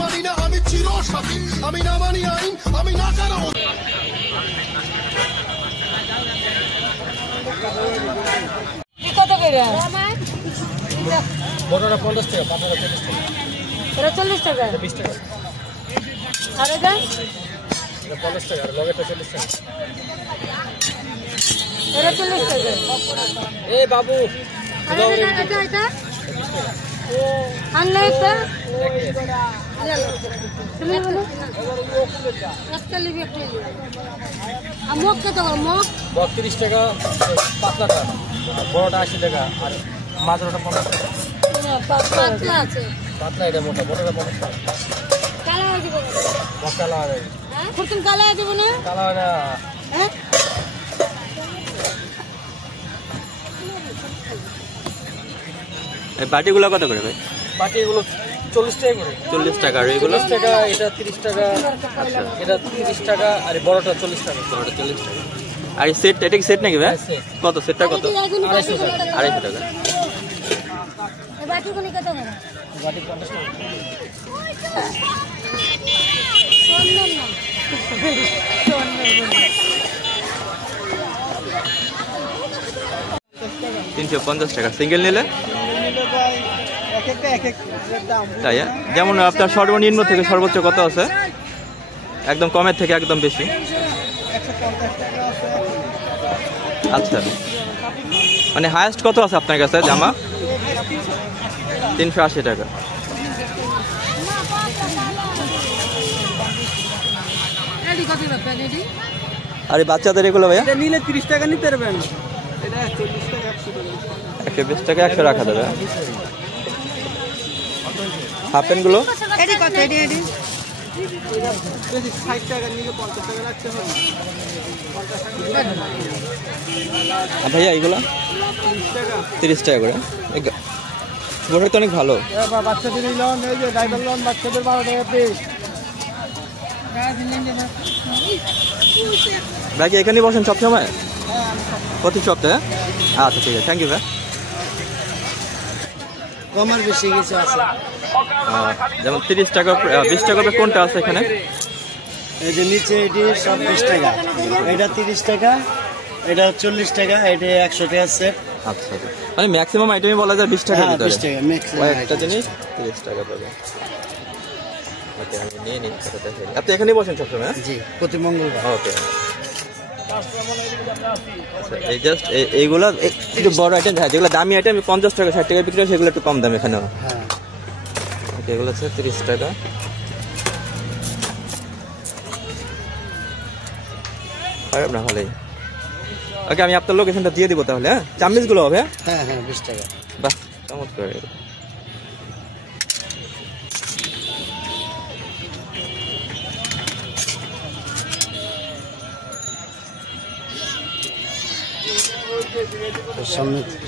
মানি না আমি চিরসাথী, আমি না মানি আইন, আমি না জানো। কত করে? বড়টা 50 টাকা, পাতাটা 40 টাকা। এটা 40 টাকা। 20 টাকা। আর এটা? এটা 50 টাকা, আর লগেরটা 40 টাকা। এটা 40 টাকা। এই বাবু, আর এটা? আর না এটা? তুমি বলো। একটা লিবি একটা লিবি। আর মুখ কত করে? মুখ 32 টাকা, পাতলাটা। বড়টা 80 টাকা, আর মাঝারটা 50 টাকা। পাতলা আছে। পাতলা এটা মোটা, বড়টা 50 টাকা। কালা হয়ে যাবে। কালা আর হ্যাঁ? ফুরতুন কালা হয়ে যাবে না? কালা আর হ্যাঁ? এই বাটিগুলো কত করে ভাই? বাটি এগুলো 40 টাকা করে। 40 টাকা। আর এগুলো 40 টাকা, এটা 30 টাকা, এটা 30 টাকা, আর এই বড়টা 40 টাকা। বড়টা 40 টাকা। আর এই সেট, এটা কি সেট নাকি ভাই? কত সেটটা কত? 250 টাকা। 250 টাকা। এই বাটিগুলো কত করে? বাটি 50 টাকা। স্বর্ণের না। স্বর্ণের 350 টাকা। সিঙ্গেল নিলে তাই? যেমন আপনার সর্বনিম্ন থেকে সর্বোচ্চ কত আছে? একদম কমের থেকে একদম বেশি। আচ্ছা, মানে হায়েস্ট কত আছে আপনার কাছে জামা? 380 টাকা। এডি কত করে প্যানেডি? আর এই বাচ্চাদের এগুলো ভাইয়া? এটা নিলে 30 টাকা নিতে পারবেন। এটা 40 টাকা, 100 টাকা। 120 টাকা, 100 রাখা যাবে। হাফ প্যান্টগুলো এডি কত? এডি 60 টাকা নিলে 50 টাকা রাখতে হবে। ভাইয়া এইগুলো 30 টাকা করে। বড় তো অনেক ভালো। বাচ্চাদের লোন, এই যে ড্রাইভার লোন, বাচ্চাদের 12 টাকা পিস। ভাই কি এখানেই বসেন সবসময়? প্রতি সপ্তাহে? আচ্ছা ঠিক আছে, থ্যাংক ইউ ভাই। কমার বেশি কিছু আছে। যেমন 30 টাকা, 20 টাকা করে কোনটা আছে এখানে? এই যে নিচে এটি সব 20 টাকা, এটা 30 টাকা, এটা 40 টাকা, এটা 100 টাকা সেট। আচ্ছা, মানে ম্যাক্সিমাম আইটেমই বলা যায় 20 টাকার ভিতরে। 20 টাকা ম্যাক্সিমাম একটা জিনিস 30 টাকা পাবে। ওকে, আমি নিয়ে নিই। আপনি এখানেই বসেন সবসময়? জি, প্রতি মঙ্গলবার। ওকে। আচ্ছা, এই জাস্ট এইগুলো একটু বড় আইটেম, হ্যাঁ, যেগুলো দামি আইটেম 50 টাকা 60 টাকা বিক্রি হয়, সেগুলো একটু কম দাম এখানেও। হ্যাঁ, ওকে, এগুলো হচ্ছে 30 টাকা। খারাপ না, ভালোই। ওকে, আমি আপনার লোকেশনটা দিয়ে দিব তাহলে। হ্যাঁ, চামিচগুলো হবে? হ্যাঁ হ্যাঁ, 20 টাকা। বাহ, চমৎকার।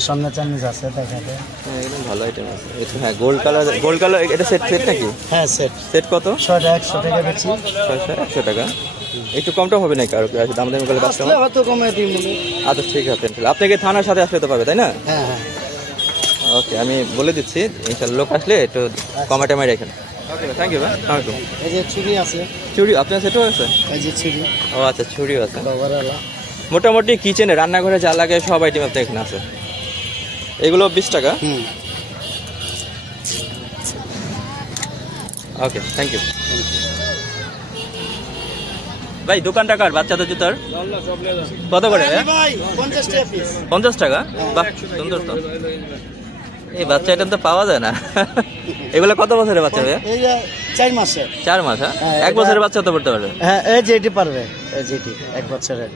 সামনে চামিজ আছে দেখাতে। হ্যাঁ, একদম ভালো আইটেম আছে। এটা হ্যাঁ, গোল্ড কালার। এটা সেট নাকি? হ্যাঁ, সেট কত? 100 টাকা বেচি। 100 টাকা। একটু কমটা হবে নাকি? আর দাম দামি করলে কাস্টমার? হয়তো কমে দিই। আচ্ছা ঠিক আছে, আপনাকে থানার সাথে আসলে তো পাবে, তাই না? হ্যাঁ হ্যাঁ, ওকে, আমি বলে দিচ্ছি, ইনশাল্লাহ লোক আসলে একটু কমাটে মারি এখানে। ওকে, থ্যাংক ইউ ভাই। আসসালামাইকুম। এই যে ছুরি আছে। চুড়ি আপনার সেটও আছে? এই যে ছুরি। ও আচ্ছা, ছুরিও আছে। কভারওয়ালা। মোটামুটি কিচেনে, রান্নাঘরে যা লাগে সব আইটেম আপনার এখানে আছে। এগুলো 20 টাকা। ওকে, থ্যাংক ইউ ভাই। দোকানটা কার? বাচ্চাদের জুতার কত করে? 50 টাকা। বাহ, সুন্দর তো। এই বাচ্চা আইটেম তো পাওয়া যায় না। এগুলো কত বছরের বাচ্চা ভাইয়া? 4 মাসের। 4 মাস? হ্যাঁ, 1 বছরের বাচ্চা তো পড়তে পারবে। হ্যাঁ, এই যে এটি পারবে। এই যেটি 1 বছরের।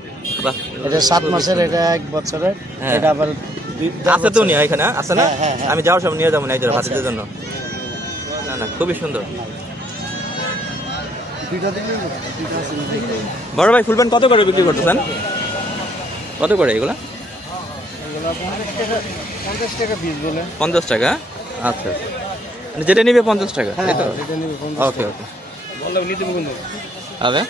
বাহ, এটা 7 মাসের, এটা 1 বছরের। এটা আবার আছে তো নিয়ে এখানে আছে না? হ্যাঁ, হ্যাঁ। আমি যাওয়ার সময় নিয়ে যাবো না, এই ভাতিদের জন্য। না না, খুবই সুন্দর। বড় ভাই, ফুল প্যান্ট কত করে বিক্রি করতেছেন? কত করে এগুলা? 50 টাকা পিস বলে। 50 টাকা। আচ্ছা, মানে যেটা নিবে 50 টাকা, তাই তো? ওকে ওকে, হবে।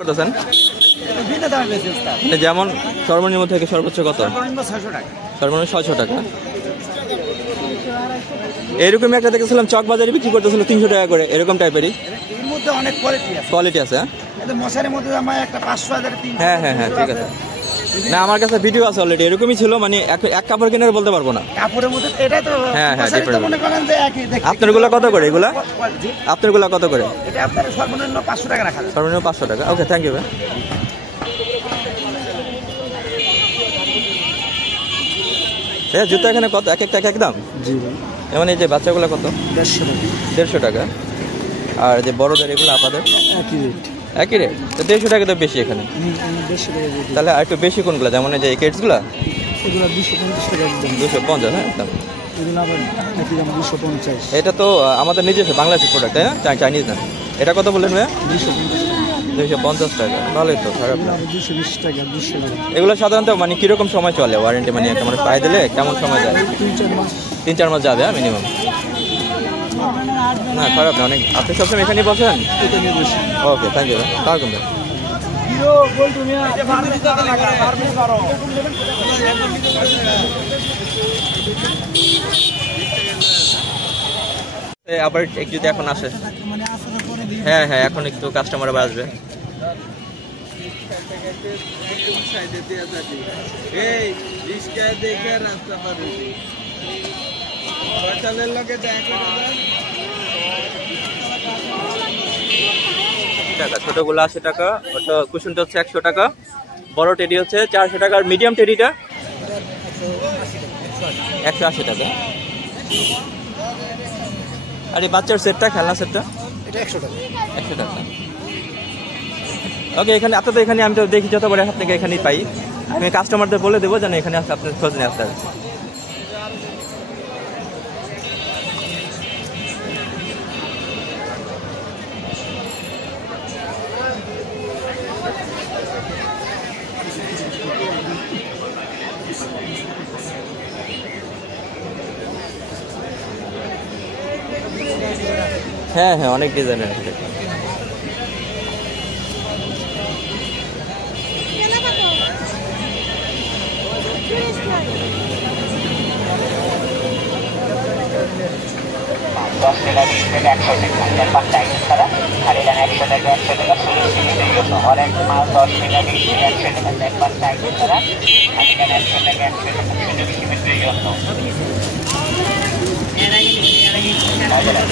করতেছেন ভিন্ন দামে বেশি উস্তাদ। মানে যেমন সর্বনিম্ন থেকে সর্বোচ্চ কত? সর্বনিম্ন 600 টাকা। সর্বনিম্ন 600 টাকা। এরকমই একটা দেখেছিলাম চক বাজারে বিক্রি করতেছিল 300 টাকা করে, এরকম টাইপেরই। এর মধ্যে অনেক কোয়ালিটি আছে। কোয়ালিটি আছে, হ্যাঁ এটা মশারির মধ্যে আমার একটা 500 হাজার 300। হ্যাঁ হ্যাঁ হ্যাঁ, ঠিক আছে। না আমার কাছে ভিডিও আছে অলরেডি, এরকমই ছিল, মানে এক কাপড় কিনে বলতে পারবো না। কাপড়ের মধ্যে এটাই তো। হ্যাঁ, হ্যাঁ, মশারি তো different। মনে করেন যে একই দেখতে। আপনারগুলো কত করে এগুলা? জি, আপনারগুলো কত করে? এটা আপনার সর্বনিম্ন 500 টাকা রাখা যাবে। সর্বনিম্ন 500 টাকা। ওকে, থ্যাংক ইউ ভাই। জুতো এখানে কত? এক একটা এক দাম? জি ভাই। যেমন এই যে বাচ্চাগুলো কত? 150 টাকা। 150 টাকা। আর যে বড়দের এগুলো আপাদের একই রেট। একই রেট? তো 150 টাকা তো বেশি এখানে। 150 টাকা রেট। তাহলে আর একটু বেশি কোনগুলো? যেমন এই যে কিডসগুলো এগুলো 250 টাকা একদম। 250, হ্যাঁ একদম। এগুলো আবার একই দাম 250। এটা তো আমাদের নিজস্ব বাংলাদেশি প্রোডাক্ট, তাই না? চাইনিজ না। এটা কত বললেন ভাইয়া? 250 টাকা। ভালোই তো, খারাপ না। 220 টাকা, 200 টাকা। এগুলো সাধারণত মানে কিরকম সময় চলে ওয়ারেন্টি? মানে একটা মানুষ পায়ে দিলে কেমন সময় যায়? 3-4 মাস। 3-4 মাস যাবে, হ্যাঁ মিনিমাম। না খারাপ না অনেক। আপনি সবসময় এখানেই বসেন? এটা নিয়ে বসি। ওকে, থ্যাংক ইউ। তাহলে ভাই আবার একটু যদি এখন আসে। হ্যাঁ হ্যাঁ, এখন একটু কাস্টমার আবার আসবে। ছোটগুলো 80 টাকা, ওটা কুশনটা হচ্ছে 100 টাকা, বড় টেডি হচ্ছে 400 টাকা, আর মিডিয়াম টেডিটা 180 টাকা। আর এই বাচ্চার সেটটা, খেলনা সেটটা এটা 100 টাকা। 100 টাকা। ওকে, এখানে আপনাদের এখানে আমি তো দেখি যতবার আপনাকে এখানেই পাই। আমি কাস্টমারদের বলে দেবো যেন এখানে আসতে, আপনার খোঁজ নিয়ে আসতে। হ্যাঁ হ্যাঁ, অনেক ডিজাইনের আছে।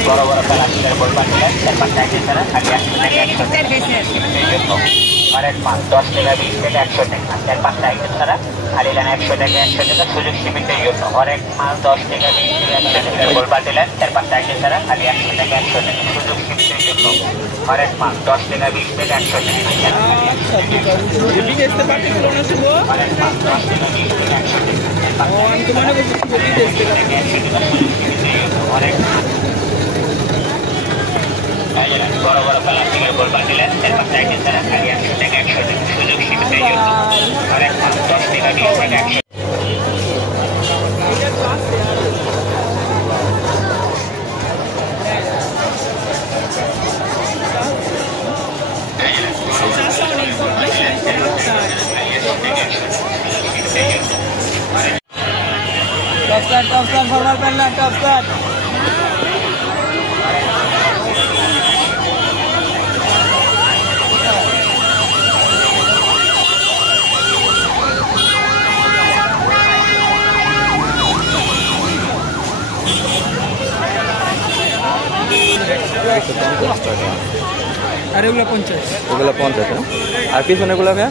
বড় বড় প্লাস্টিকের বোল বানিয়ে 4-5 টাকা ছাড়া খালি 100 টাকা 100 টাকা আরেক মাল 10 টাকা 20 টাকা 100 টাকা 4-5 টাকা ছাড়া খালি 100 টাকা 100 টাকা সুযোগ সীমিতের জন্য আরেক মাল 10 টাকা 20 টাকা 100 টাকা বোল বানিয়ে 4-5 টাকা ছাড়া খালি 100 টাকা 100 টাকা সুযোগ সীমিতের জন্য আরেক মাল 10 টাকা 20 টাকা 100 টাকা আরেক মাল 10 টাকা 20 টাকা 100 টাকা বড় বড় প্লাস্টিকের বোল বানিয়ে 4-5 টাকা ছাড়া খালি 100 টাকা 100 টাকা সুযোগ সীমিতের জন্য আরেক মাল 10 টাকা 20 টাকা 100 আর এগুলো 50। এগুলো 50, হ্যাঁ। আর পিছনেগুলো ভাইয়া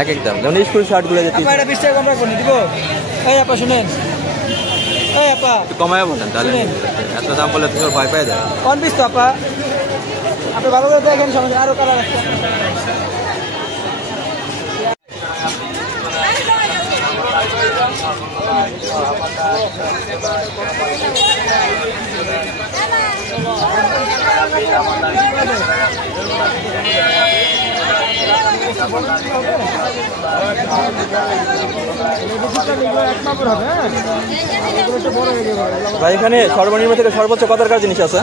এক এক দাম। যেমন স্কুল শার্টগুলো যে 20 টাকা কম রাখবো না, দিব। এই আপা শুনেন, এই আপা কমায় বলেন, তাহলে এত দাম বলে তো ভয় পাই যায়। কোন পিস তো আপা? আপনি ভালো করে দেখেন, সমস্যা আরো কালার আছে। ভাই এখানে সর্বনিম্ন থেকে সর্বোচ্চ কত টাকার জিনিস আছে?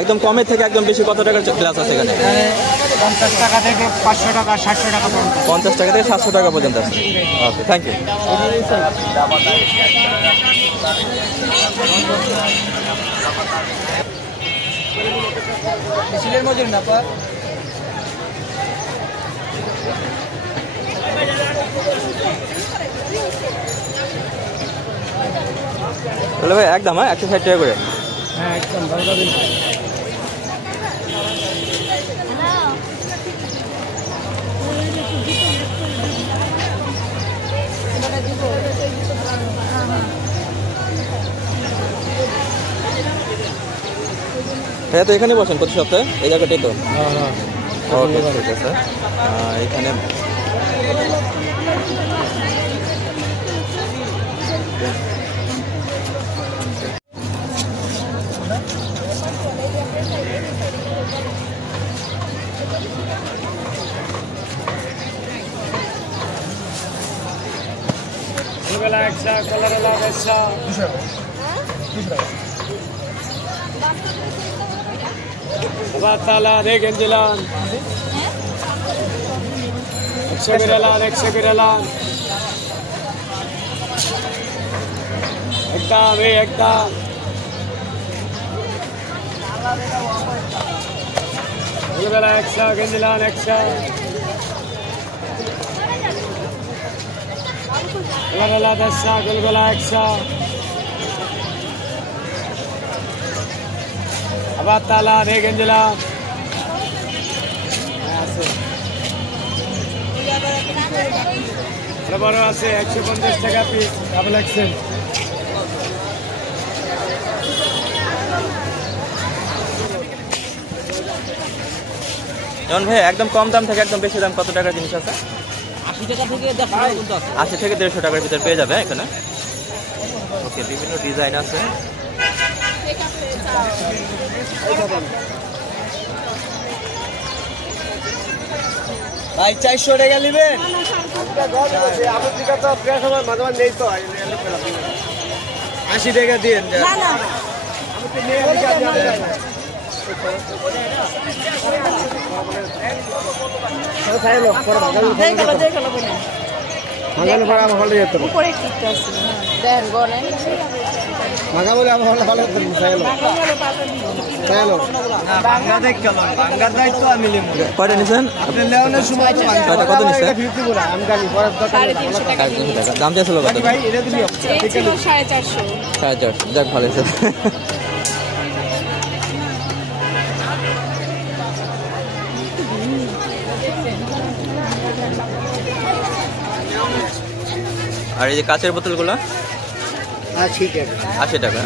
একদম কমের থেকে একদম বেশি কত টাকার গ্লাস আছে এখানে? 50 টাকা থেকে 500 টাকা 700 টাকা পর্যন্ত। 50 টাকা থেকে 700 টাকা পর্যন্ত আছে। ওকে, থ্যাংক ইউ। সিলের মজুর না পর তাহলে ভাই একদম 160 টাকা করে। হ্যাঁ একদম ভালো দিন। হ্যাঁ, তো এখানে বসেন প্রতি সপ্তাহে এই জায়গাটাই তো। ওকে, ঠিক আছে। এখানে গেঞ্জিলান 100 বিরালান 100 বিরালান একদম একদম ফুলবেলা 100 গেঞ্জিলান 100 ফুলবেলা 100 ফুলবেলা 100 আবার তালা রে গেঞ্জিলান বড় আছে 150 টাকা পিস ডাবল এক্সেল। যেমন ভাই একদম কম দাম থেকে একদম বেশি দাম কত টাকার জিনিস আছে? 80 টাকা থেকে 150 টাকা পর্যন্ত আছে। 80 থেকে 150 টাকার ভিতরে পেয়ে যাবে এখানে। ওকে, বিভিন্ন ডিজাইন আছে। ভাই 400 টাকা নেবেন? 80 টাকা দিন। কয়টা নিচ্ছেন? কত নিচ্ছেন? দাম চাইছিল কত? 450। যাক, ভালো হয়েছে। আর এই যে কাঁচের বোতলগুলো 80 টাকা।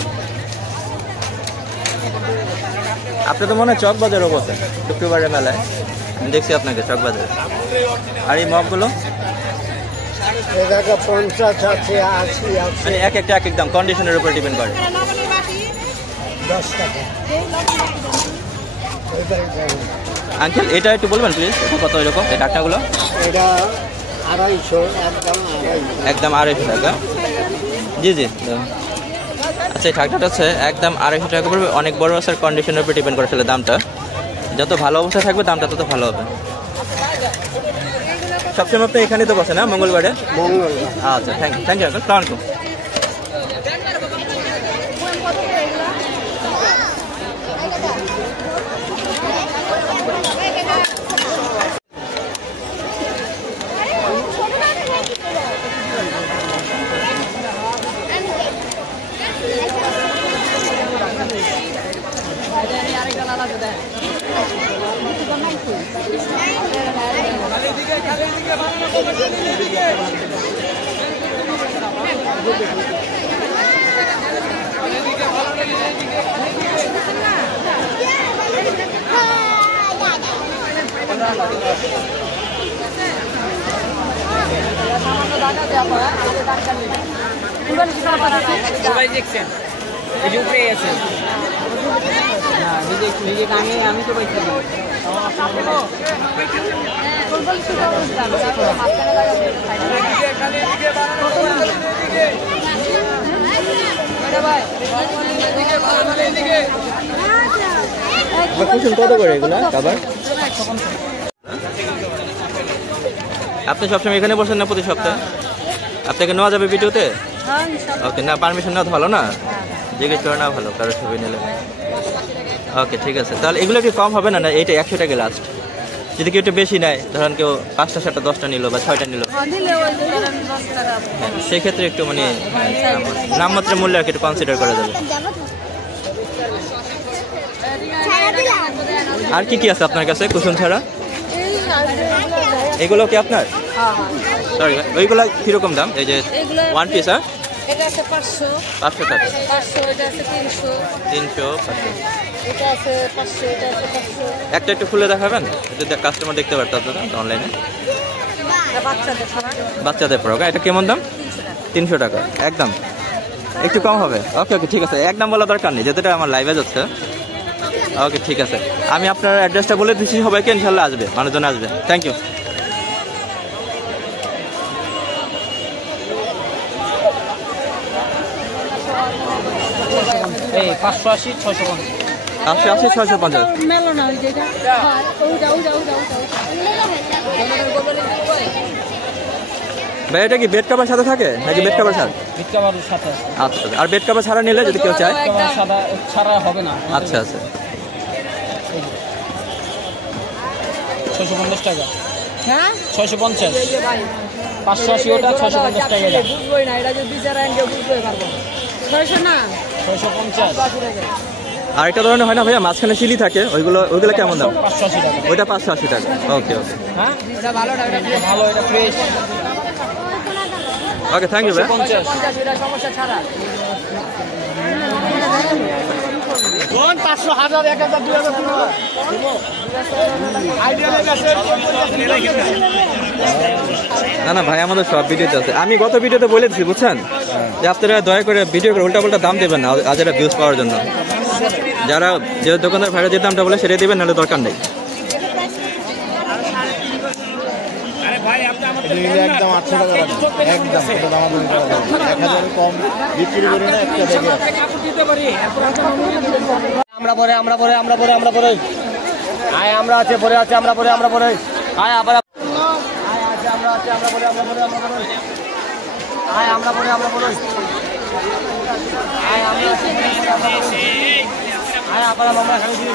আপনি তো মনে হয় চকবাজারও বসেন শুক্রবারের মেলায়, আমি দেখছি আপনাকে চকবাজারে। আর এই মগগুলো 50 আছে 80 আছে। মানে এক একটা এক এক দাম, কন্ডিশনের উপর ডিপেন্ড করে। 10 টাকা। আঙ্কেল এটা একটু বলবেন প্লিজ, এটা কত এরকম এই ডাকনাগুলো? এটা 250 একদম 250 টাকা। জি জি। আচ্ছা, এই ঠাকটা হচ্ছে একদম 250 টাকা পড়বে। অনেক বড় আছে, কন্ডিশনের উপর ডিপেন্ড করে আসলে দামটা। যত ভালো অবস্থা থাকবে দামটা তত ভালো হবে। সবসময় আপনি এখানেই তো বসে না মঙ্গলবারে? আচ্ছা, থ্যাংক ইউ আঙ্কেল। আসসালামু আলাইকুম। সবাই দেখছেন এই যে উপরে আছে না নিজে টাঙে আমি তো পাইছি কত করে এগুলা খাবার? আপনি সবসময় এখানে বসেন না প্রতি সপ্তাহে? আপনাকে নেওয়া যাবে ভিডিওতে? হ্যাঁ ইনশাআল্লাহ। ওকে, না পারমিশন নেওয়া তো ভালো না, জিজ্ঞেস করে না ভালো কারো ছবি নিলে। ওকে ঠিক আছে, তাহলে এগুলো কি কম হবে না? না এইটা 100 টাকা লাস্ট। যদি কেউ একটু বেশি নেয়, ধরেন কেউ 5টা 7টা 10টা নিল বা 6টা নিল, হ্যাঁ, দিলে ওই যে ধরেন 10 টাকা। সেক্ষেত্রে একটু মানে নামমাত্র মূল্য আর কি একটু কনসিডার করা যাবে। আর কি কি আছে আপনার কাছে কুসুম ছাড়া? এই আর এগুলো কি আপনার? হ্যাঁ। সরি, ওইগুলো কিরকম দাম? এই যে এগুলো 1 পিস, হ্যাঁ এটা আছে 500, 500 টাকা। 500, এটা আছে 300, 300, 500। এটা আছে 500, এটা আছে 500। একটা একটু খুলে দেখাবেন যদি কাস্টমার দেখতে পারতো আপনারা অনলাইনে। এটা বাচ্চাদের ছাড়া বাচ্চাদের প্রোগ, এটা কেমন দাম? 300 টাকা একদম, একটু কম হবে। ওকে ওকে ঠিক আছে, একদম বলা দরকার নেই, যেটা আমার লাইভে যাচ্ছে। ওকে ঠিক আছে, আমি আপনার অ্যাড্রেসটা বলে দিচ্ছি, সবাইকে ইনশাল্লাহ আসবে, মানুষজন আসবে। Thank you. এই 580 650 580 650। মেলো না ওই যেটা। হ্যাঁ, ওইটা। ভাই এটা কি বেড কভার সাথে থাকে নাকি বেড কভার ছাড়া? বিটকাবার সাথে আছে। আচ্ছা, আর বেড কভার ছাড়া নিলে যদি কেউ চায়? বিটকাবার সাদা ছাড়া হবে না। আচ্ছা আচ্ছা, 650 টাকা। হ্যাঁ 650, 580 ওটা 650 টাকা। এটা বুঝবই না, এটা যদি যারা এনকে বুঝবই পারবো। 600 না 650, আর একটা ধরনের হয় না ভাইয়া, মাঝখানে শিলি থাকে, ওইগুলো কেমন দাম? 580 টাকা। ওইটা 580 টাকা। ওকে ওকে হ্যাঁ ভালো টাকা, ভালো, এটা ফ্রেশ। ওকে, থ্যাংক ইউ ভাই। 50 সমস্যা ছাড়া। 500 1000 1000 2000 আইডিয়া লেগেছে। না না ভাই, আমাদের সব ভিডিওতে আছে। আমি গত ভিডিওতে বলে দিচ্ছি বুঝছেন, যে আপনারা দয়া করে ভিডিও করে উল্টাপাল্টা দাম দেবেন না আজ এটা ভিউজ পাওয়ার জন্য। যারা যে দোকানদার ভাইরা যে দামটা বলে সেটা দেবেন, নাহলে দরকার নেই। একদম 800 টাকা একদম, এটা দামাদামি করা যাবে না। 1000 কম বিক্রি করি না একটা থেকে। আমরা পরে আয়, আমরা আছে পরে আছে, আমরা পরে আয়, আবার আয় আছে, আমরা আছে, আমরা পরে আয়, আমরা পরে আয়, আমরা আবার আমরা খেলে দিলে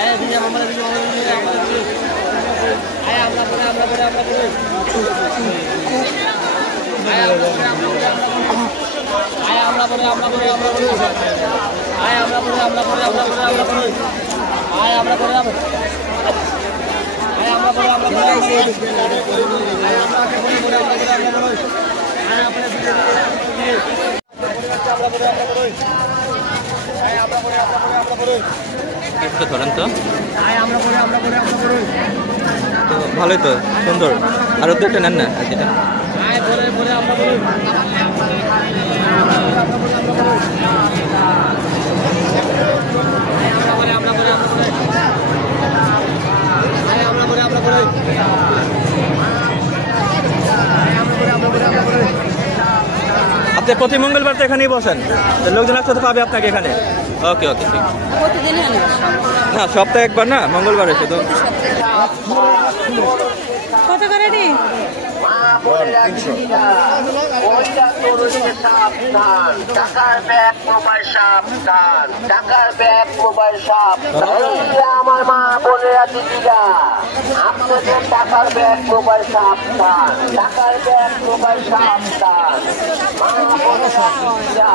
আয় দিলে আমরা দিলে আয়, আমরা পরে আয়, আমরা পরে আয়, আমরা পরে একটু ধরেন তো। তো ভালোই তো, সুন্দর। আরো তো একটা নেন না যেটা। আপনি প্রতি মঙ্গলবার তো এখানেই বসেন, তো লোকজন একসাথে পাবে আপনাকে এখানে। ওকে ওকে ঠিক। না সপ্তাহে একবার না, মঙ্গলবারে শুধু। কত করে নি? টাকার ব্যাগ মোবাইল সাবধান, টাকার ব্যাগ মোবাইল সাবধান। আমার মা বোনেরা দিদিরা, আপনাদের টাকার ব্যাগ মোবাইল সাবধান, টাকার ব্যাগ মোবাইল সাবধান। মা বোনেরা দিদিরা,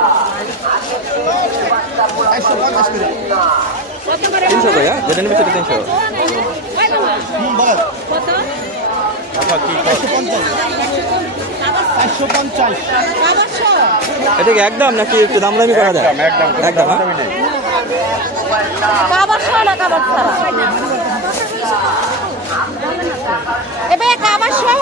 বাচ্চা পোলা না 300 ভাইয়া, যেটা নেবে সেটা 300। কত? 550 এটা কি একদম নাকি একটু দামদামি করা যায়? একদম। কাবার ছাড়া, কাবার ছাড়া। এবে কাবার সহ।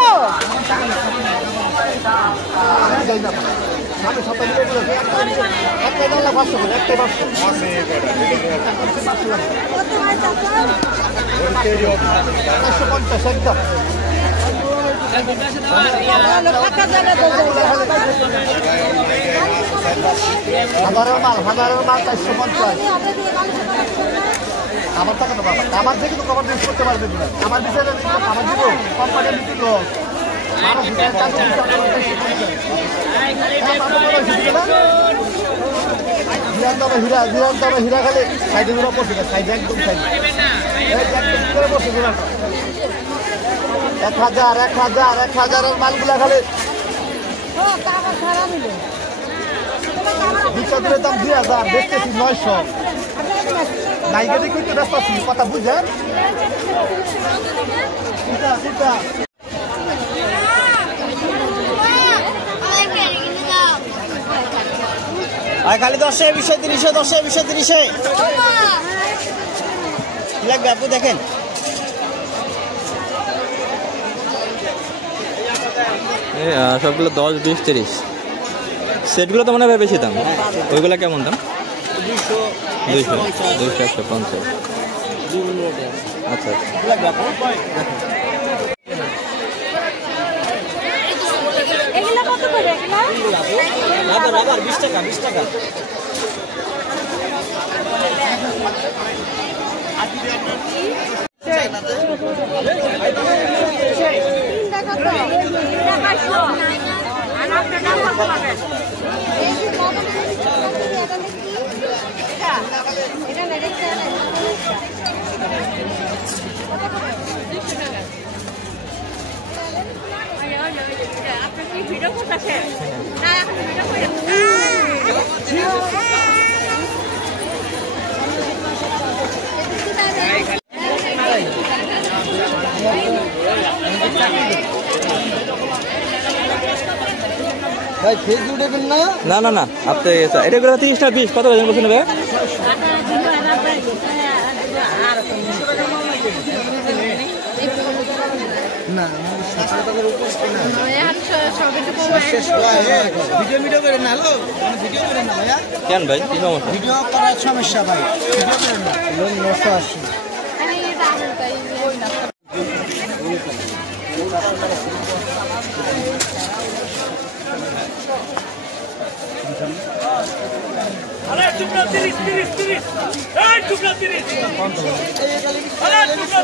হাজারের মাল 450। আমার টাকা তো বাবা আমার দেখি তো কভার ইউজ করতে পারবে না আমার বিষয়ে আমার দিব কোম্পানির দিতে তো আরো হীরা খালি সাইডে ঘুরা বসে সাইডে একদম সাইডে 1000 মালগুলা খালি বিশ্বদের দাম 2000 দেখতেছি 900 নাইগেটে কিন্তু ব্যস্ত আছি কথা বুঝেন খালি 10 20 30 10 20 30 লাগবে আপু দেখেন সবগুলো 10 20 30 সেটগুলো তো মনে হয় বেশি দাম ওইগুলো কেমন দাম 200 150 আচ্ছা এগুলা কত করে এগুলা রাবার 20 টাকা 20 টাকা ভিডিও করতেছে না এখন ভিডিও করে ভাই ফেজ উঠেবেন না না না না আপনি এটা করে 30 টাকা পিস কত করে বলছেন ভাই না 7 টাকার উপর ভিডিও করে না হলো ভিডিও করে না ভাইয়া কেন ভাই কি সমস্যা ভিডিও করার সমস্যা ভাই ভিডিও করে না 980 আরে টুকরা 30 এই টুকরা 30 আরে টুকরা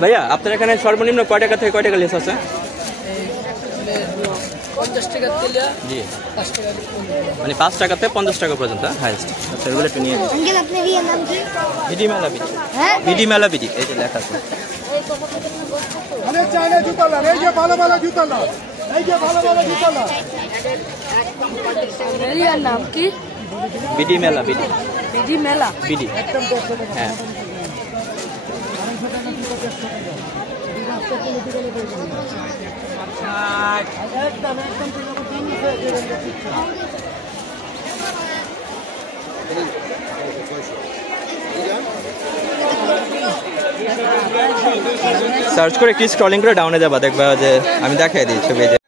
ভাইয়া আপনার এখানে সর্বনিম্ন কয় টাকা থেকে কয় টাকা লেস আছে 50 টাকা তেলে জি 5 টাকা মানে 5 টাকা থেকে 50 টাকা পর্যন্ত হাইয়েস্ট আচ্ছা এগুলো একটু নিয়ে আঙ্কেল আপনার ইয়ের নাম কি বিডি মেলা বিডি হ্যাঁ বিডি মেলা বিডি এই যে লেখা আছে অনেক চাইনা জুতা লান এই যে ভালো ভালো জুতা লান এই যে ভালো ভালো জুতা লান ইয়ের নাম কি বিডি মেলা বিডি বিডি মেলা বিডি হ্যাঁ সার্চ করে একটু স্ক্রলিং করে ডাউনে যাবা দেখবা যে আমি দেখাই দিই ছবি যে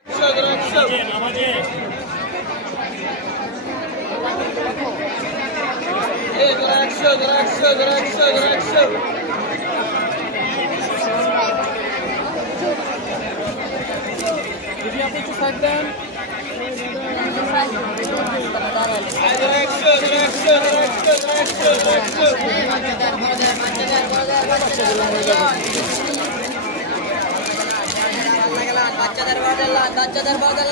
বাচ্চাদের বাজার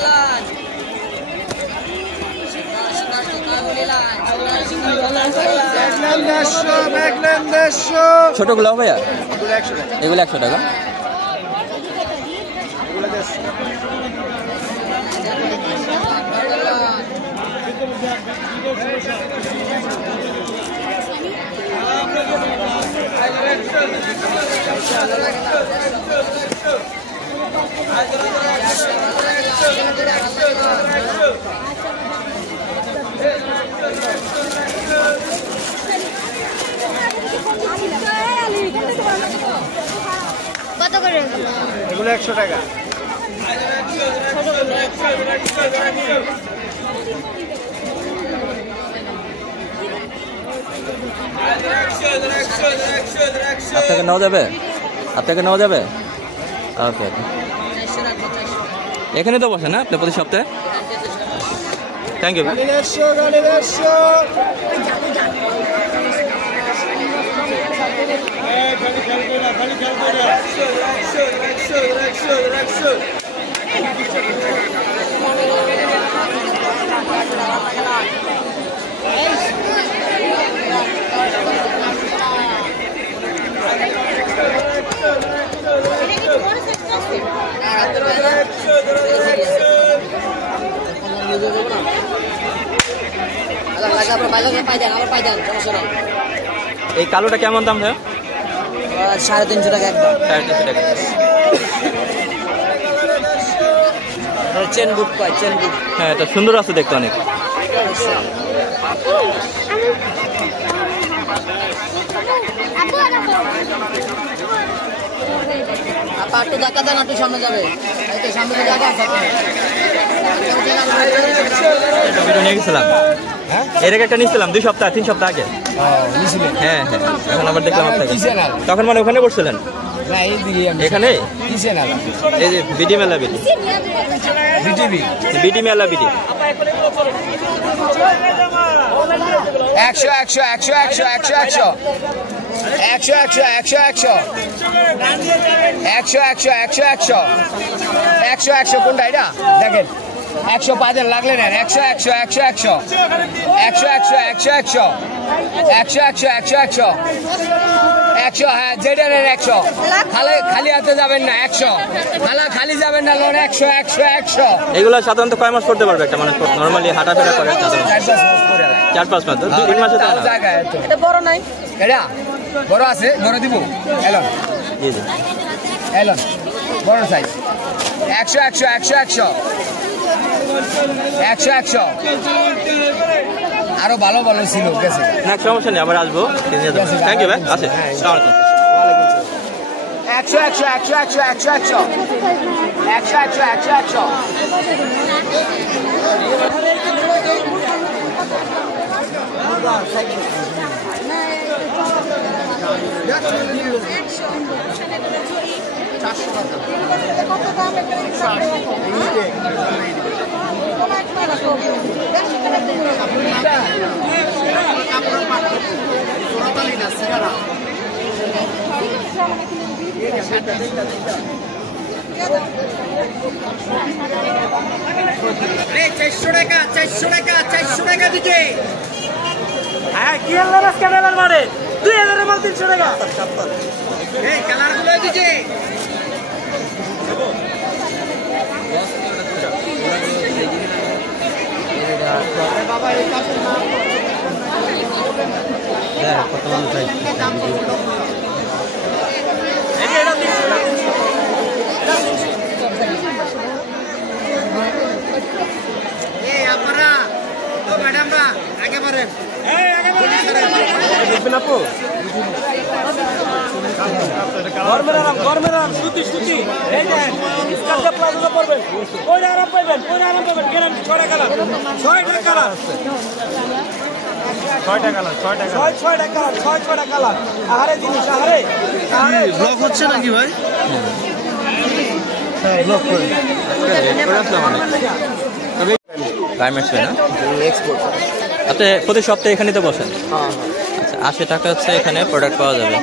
ছোটগুলো ভাইয়া এগুলো 100 টাকা। কত করে এগুলো 100 টাকা। আপনাকে নেওয়া যাবে? আপনাকে নেওয়া যাবে? ওকে ওকে। এখানে তো বসে না আপনি প্রতি সপ্তাহে? Thank you. এই কালোটা কেমন দাম ভাই? 350 টাকা একদম। 350 টাকা। চেন বুট পাই, চেন বুট। হ্যাঁ এটা সুন্দর আছে দেখতে অনেক। আপা একটু দেখা দেন, একটু সামনে যাবে। এই তো সামনে তো জায়গা আছে। এটা ভিডিও নিয়ে গেছিলাম। এর আগে একটা নিয়েছিলাম 2 সপ্তাহ 3 সপ্তাহ আগে। হ্যাঁ হ্যাঁ এখন আবার দেখলাম আপনাকে। তখন মানে ওখানে বসছিলেন? এখানে এই যে বিডি মেলা বিডি বিডি মেলা বিডি 100 100 100 100 100 100 100 100 100 100 100 কোনটা এটা দেখেন 100 পাঁচের লাগলে নেন 100 100 100 100 100 100 100 100 100 হ্যাঁ যেটা নেন 100 খালি হাতে যাবেন না 100 খালি যাবেন না লোন 100 100 100 এগুলো সাধারণত কয় মাস করতে পারবে একটা মানুষ নরমালি হাঁটাফেরা করে 4-5 মাস 2-3 মাসে তো না এটা বড় নাই, এটা বড় আছে বড় দিব এলন জি জি এলন বড় সাইজ 100 100 100 100 100 আরো ভালো ভালো ছিল গেছে না সমস্যা নেই আবার আসবো থ্যাংক ইউ ভাই আছে আসসালামু আলাইকুম 100 100 100 100 100 100 100 400 টাকা দিকে হ্যাঁ কি আল্লাহ ক্যামেরার মারে 2000 মাল 300 টাকা এই কালারগুলো দিকে বাবা এই কাপড় না হ্যাঁ কত মান চাই এই আপনারা তো ম্যাডামরা আগে পারেন দেখবেন আপু গরমের আরাম সুতি সুতি এই যে স্কার্টে প্লাজো পরবেন ওই আরাম পাবেন গ্যারান্টি 6 টাকা 6 টাকা 6 টাকা আহারে জিনিস আহারে ব্লক হচ্ছে নাকি ভাই হ্যাঁ ব্লক করে গার্মেন্টস না আপনি প্রতি সপ্তাহে এখানে তো বসেন আচ্ছা 80 টাকা হচ্ছে এখানে প্রোডাক্ট পাওয়া যাবে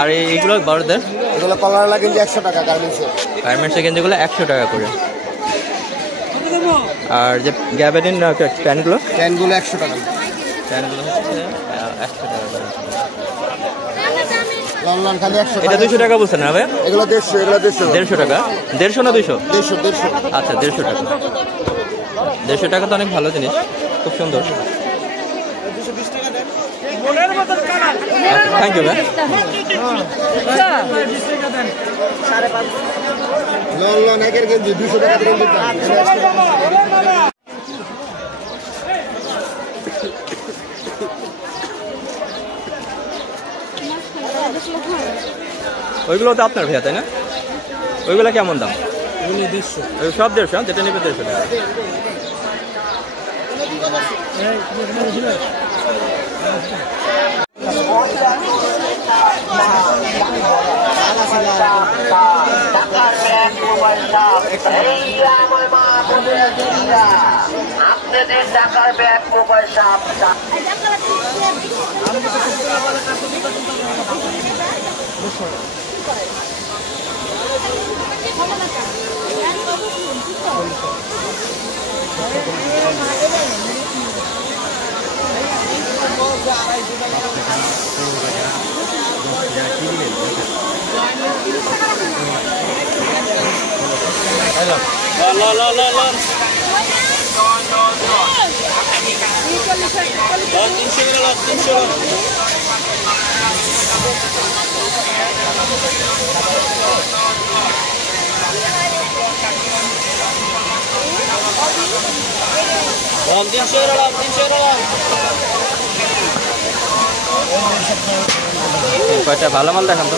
আর এইগুলো বড়দের এগুলো কলার লাগে 100 টাকা গার্মেন্টসে গেঞ্জিগুলো 100 টাকা করে আর যে গ্যাবারিন প্যান্টগুলো প্যান্টগুলো 100 টাকা। প্যান্টগুলো হচ্ছে 100 টাকা করে। লং লং খালি 100 এটা 200 টাকা বলছেন না ভাই? এগুলো 150, এগুলো 150। 150 টাকা? 150 না 200? 150। আচ্ছা 150 টাকা। 150 টাকা তো অনেক ভালো জিনিস, খুব সুন্দর। থ্যাংক ইউ ভাই। লং লং একের গেঞ্জি 200 টাকা দিয়ে দিতাম। ওইগুলো তো আপনার ভাইয়া তাই না? ওইগুলো কেমন দাম? ওই সব 150, যেটা নেবে 150 টাকা। আপনাদের টাকার ব্যাগ মোবাইল শপ। কয়টা ভালো মাল দেখান তো।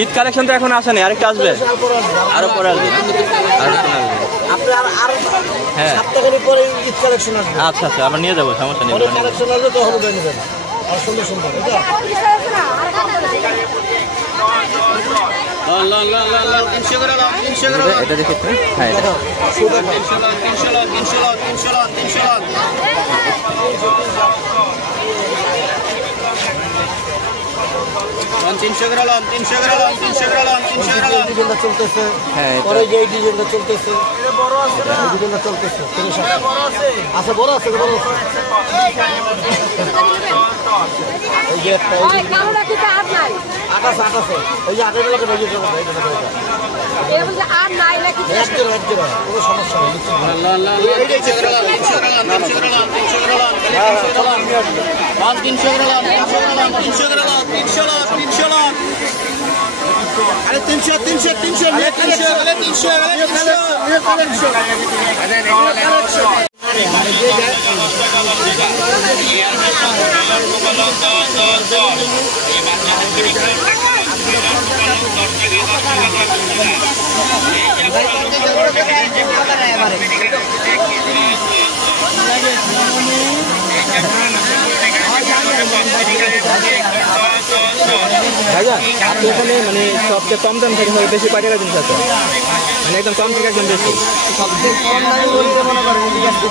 ঈদ কালেকশন তো এখন আসেনি, আরেকটা আসবে, আরো পরে আসবে। হ্যাঁ আচ্ছা আচ্ছা, আবার নিয়ে যাবো, সমস্যা নেই। এটা দেখে হ্যাঁ, চলতেছে। হ্যাঁ পরে যে ডিজাইনটা চলতেছে, ডিজাইনটা চলতেছে। আচ্ছা বড় আছে, বড় আছে। এই যে একটা আট আছে, এই যে আটের বেলাকে ভেজে দেবো। কোনো সমস্যা নেই। আরে 300 ভাইয়া আপনি এখানে মানে সবচেয়ে কম দাম থেকে বেশি কয় টাকা জিনিস আছে? মানে একদম কম থেকে একদম বেশি। সবচেয়ে কম দামে বলতে মনে করেন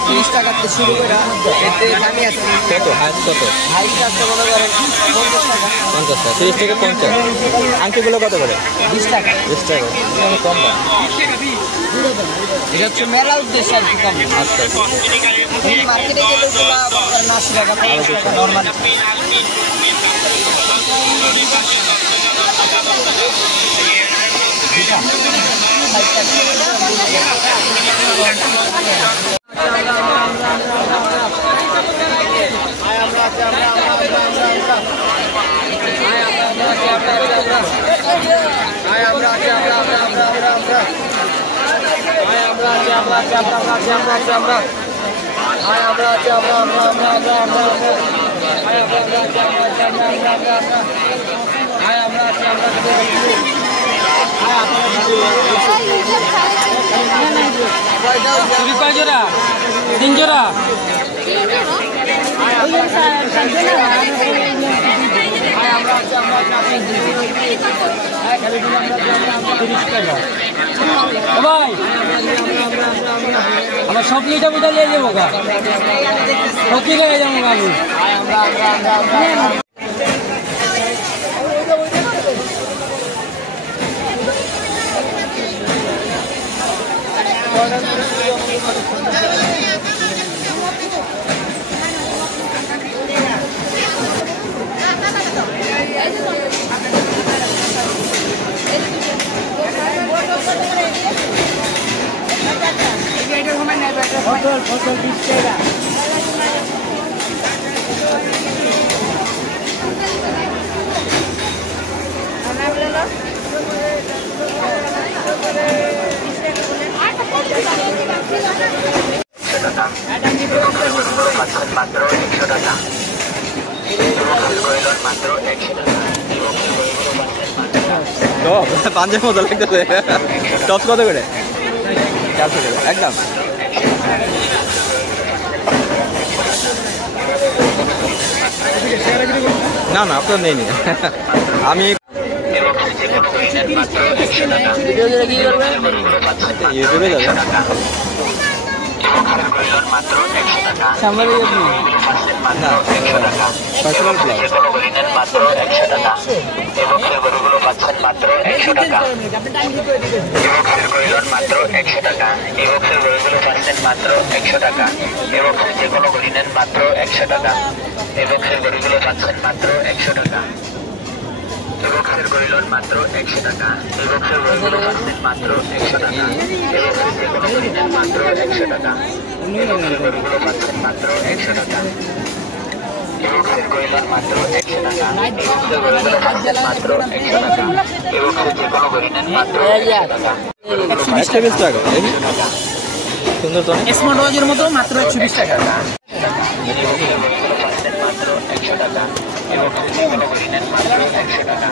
30 টাকাতে শুরু করে এতে দামি আছে। কত হাইট কত? হাইট আছে মনে করেন 50 টাকা। 50 টাকা, 30 থেকে 50। আংটিগুলো কত করে? 20 টাকা। 20 টাকা, কম দাম। এটা হচ্ছে মেলা উদ্দেশ্য আর কি কম। আচ্ছা এই মার্কেটে গেলে এগুলো 80 টাকা, 50 টাকা নরমাল। আমরা কয় জোড়া? 3 জোড়া। ভাই আমার সব লিটা বুঝা নিয়ে যাবো গা, সত্যি নিয়ে যাবো আমি। পাঞ্জাব মতো লাগতেছে। টপ কত করে? 400 টাকা একদম। না না আপনার নেই, আমি ইউটিউবে যাবে। না পার্সোনাল ব্লগ। মাত্র 100 টাকা এবং গরুগুলো পাচ্ছেন মাত্র 100 টাকা। মাত্র 100 টাকা এবং গরুগুলো পাচ্ছেন মাত্র 100 টাকা এবং যে কোনো গরু নেন মাত্র 100 টাকা এবং গরুগুলো পাচ্ছেন মাত্র 100 টাকা। এবক্সের গরিলন মাত্র 100 টাকা এবক্সের গরুগুলো পাচ্ছেন মাত্র 100 টাকা এবং যে কোনো গরু নেন মাত্র 100 টাকা গরুগুলো পাচ্ছেন মাত্র 100 টাকা। এবক্সের গরিলন মাত্র 100 টাকা এবক্সের গরুগুলো পাচ্ছেন মাত্র 100 টাকা এবং যে কোনো গরু নেন মাত্র 100 টাকা। 120 টাকা সুন্দর তো স্মার্ট ওয়াচের মতো মাত্র 120 টাকা।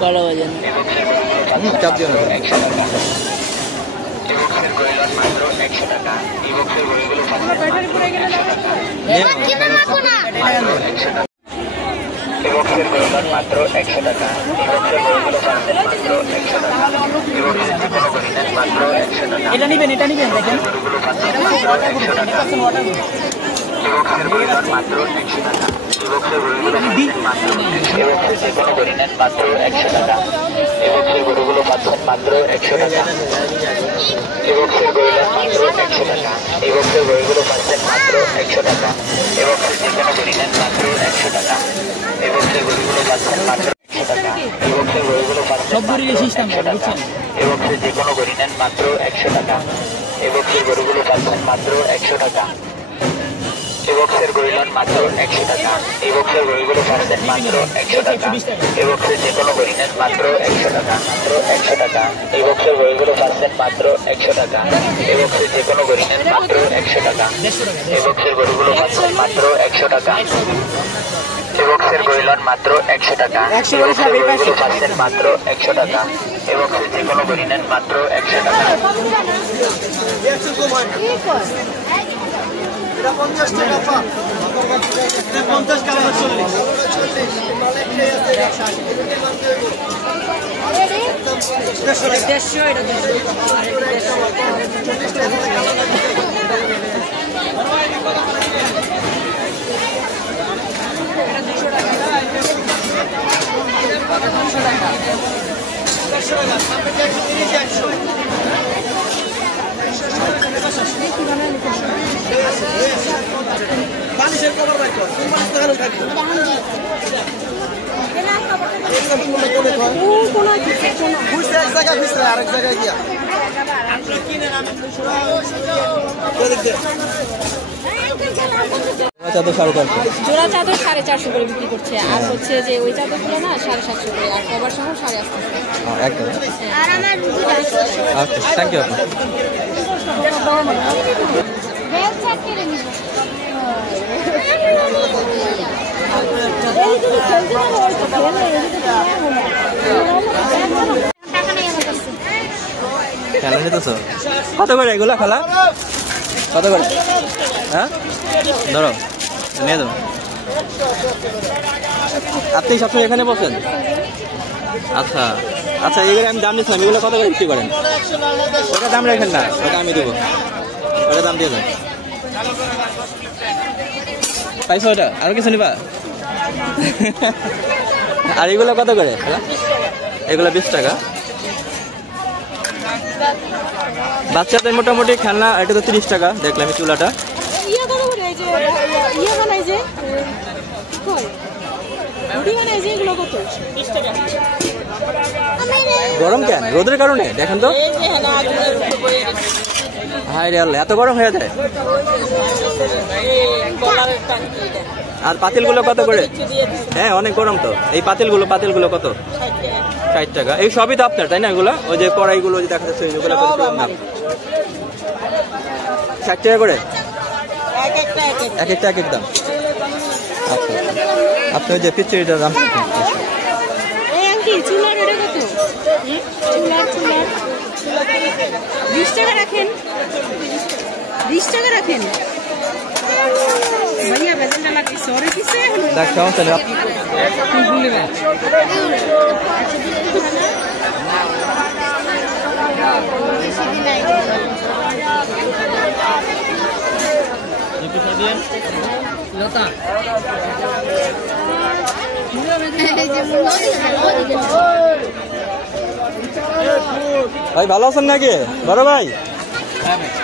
বড় বাজার চাপ দিও না। এবক্সের গরিলন মাত্র 100 টাকা এবক্সের গরুগুলো পাচ্ছেন মাত্র 100 টাকা এবং যে কোনো গরু নেন মাত্র 100 টাকা। এটা নিবেন দেখেন গরুগুলো পাচ্ছেন মাত্র 100 টাকা এবক্সের গরিলন মাত্র 100 টাকা এবক্সের গরুগুলো পাচ্ছেন মাত্র এবক্সের যে কোনো গরু নেন মাত্র 100 টাকা এবক্সের গরুগুলো পাচ্ছেন মাত্র 100 টাকা এবক্সের গরিলন মাত্র 100 টাকা এবক্সের গরুগুলো পাচ্ছেন মাত্র 100 টাকা এবক্সের যে কোনো গরু নেন মাত্র 100 টাকা এবক্সের গরুগুলো পাচ্ছেন মাত্র 100 টাকা এবক্সের গরুগুলো পাচ্ছেন মাত্র 100 টাকা এবক্সের যে কোনো গরু নেন মাত্র 100 টাকা এবক্সের গরুগুলো পাচ্ছেন মাত্র 100 টাকা এবক্সের গরিলন মাত্র 100 টাকা এবক্সের গরুগুলো পাচ্ছেন মাত্র 100 টাকা এবক্সের যে কোনো গরু নেন মাত্র 100 টাকা মাত্র 100 টাকা এবক্সের গরুগুলো পাচ্ছেন মাত্র 100 টাকা এবক্সের যে কোনো গরু নেন মাত্র 100 টাকা এবক্সের গরুগুলো পাচ্ছেন মাত্র 100 টাকা এবক্সের গরিলন মাত্র 100 টাকা এবক্সের গরুগুলো পাচ্ছেন মাত্র 100 টাকা এবক্সের যে কোনো গরু নেন মাত্র 100 টাকা। এটা 50 টাকা পান 50 টাকা 40 বালিশের কভার বাইর কর কোন বালিশ লাগানো থাকে এক জায়গায় ভিসরা আরেক জায়গায় গিয়া জোড়া চাদর 450 করে বিক্রি করছে আর হচ্ছে যে ওই চাদরগুলো না 750 করে আর কভার সহ 850 একদম। আচ্ছা থ্যাংক ইউ। বেল চেক করে নিব খেলা নিতেছ কত করে এগুলা খেলা কত করে? হ্যাঁ ধরো নিয়ে যাও। আপনি সবসময় এখানে বসেন? আচ্ছা আচ্ছা, এগুলো আমি দাম নিচ্ছিলাম, এগুলো কত করে বিক্রি করেন? ওটা দাম রাখেন না, ওটা আমি দেবো, ওটা দাম দিয়ে দেন। পাইছো ওটা? আরো কিছু নিবা? আর এগুলো কত করে? এগুলো 20 টাকা। বাচ্চাদের মোটামুটি খেলনা এটা তো 30 টাকা। দেখলাম এই চুলাটা গরম কেন? রোদের কারণে? দেখেন তো, হায় রে আল্লাহ, এত গরম হয়ে যায়। আর পাতিলগুলো কত করে? হ্যাঁ অনেক গরম তো। এই পাতিলগুলো কত? 60 টাকা। এই সবই তো আপনার, তাই না? এগুলো ওই যে কড়াইগুলো যে দেখা যাচ্ছে ওইগুলো কত না? 60 টাকা করে এক একটা এক এক দাম। আচ্ছা আপনি ওই যে পিচুরিটার দাম 20 টাকা রাখেন, 20 টাকা রাখেন ভাইয়া, বেতনটা লাগছে ওরে কিসে দেখ কেমন চলে। ভাই ভালো আছেন নাকি বড় ভাই?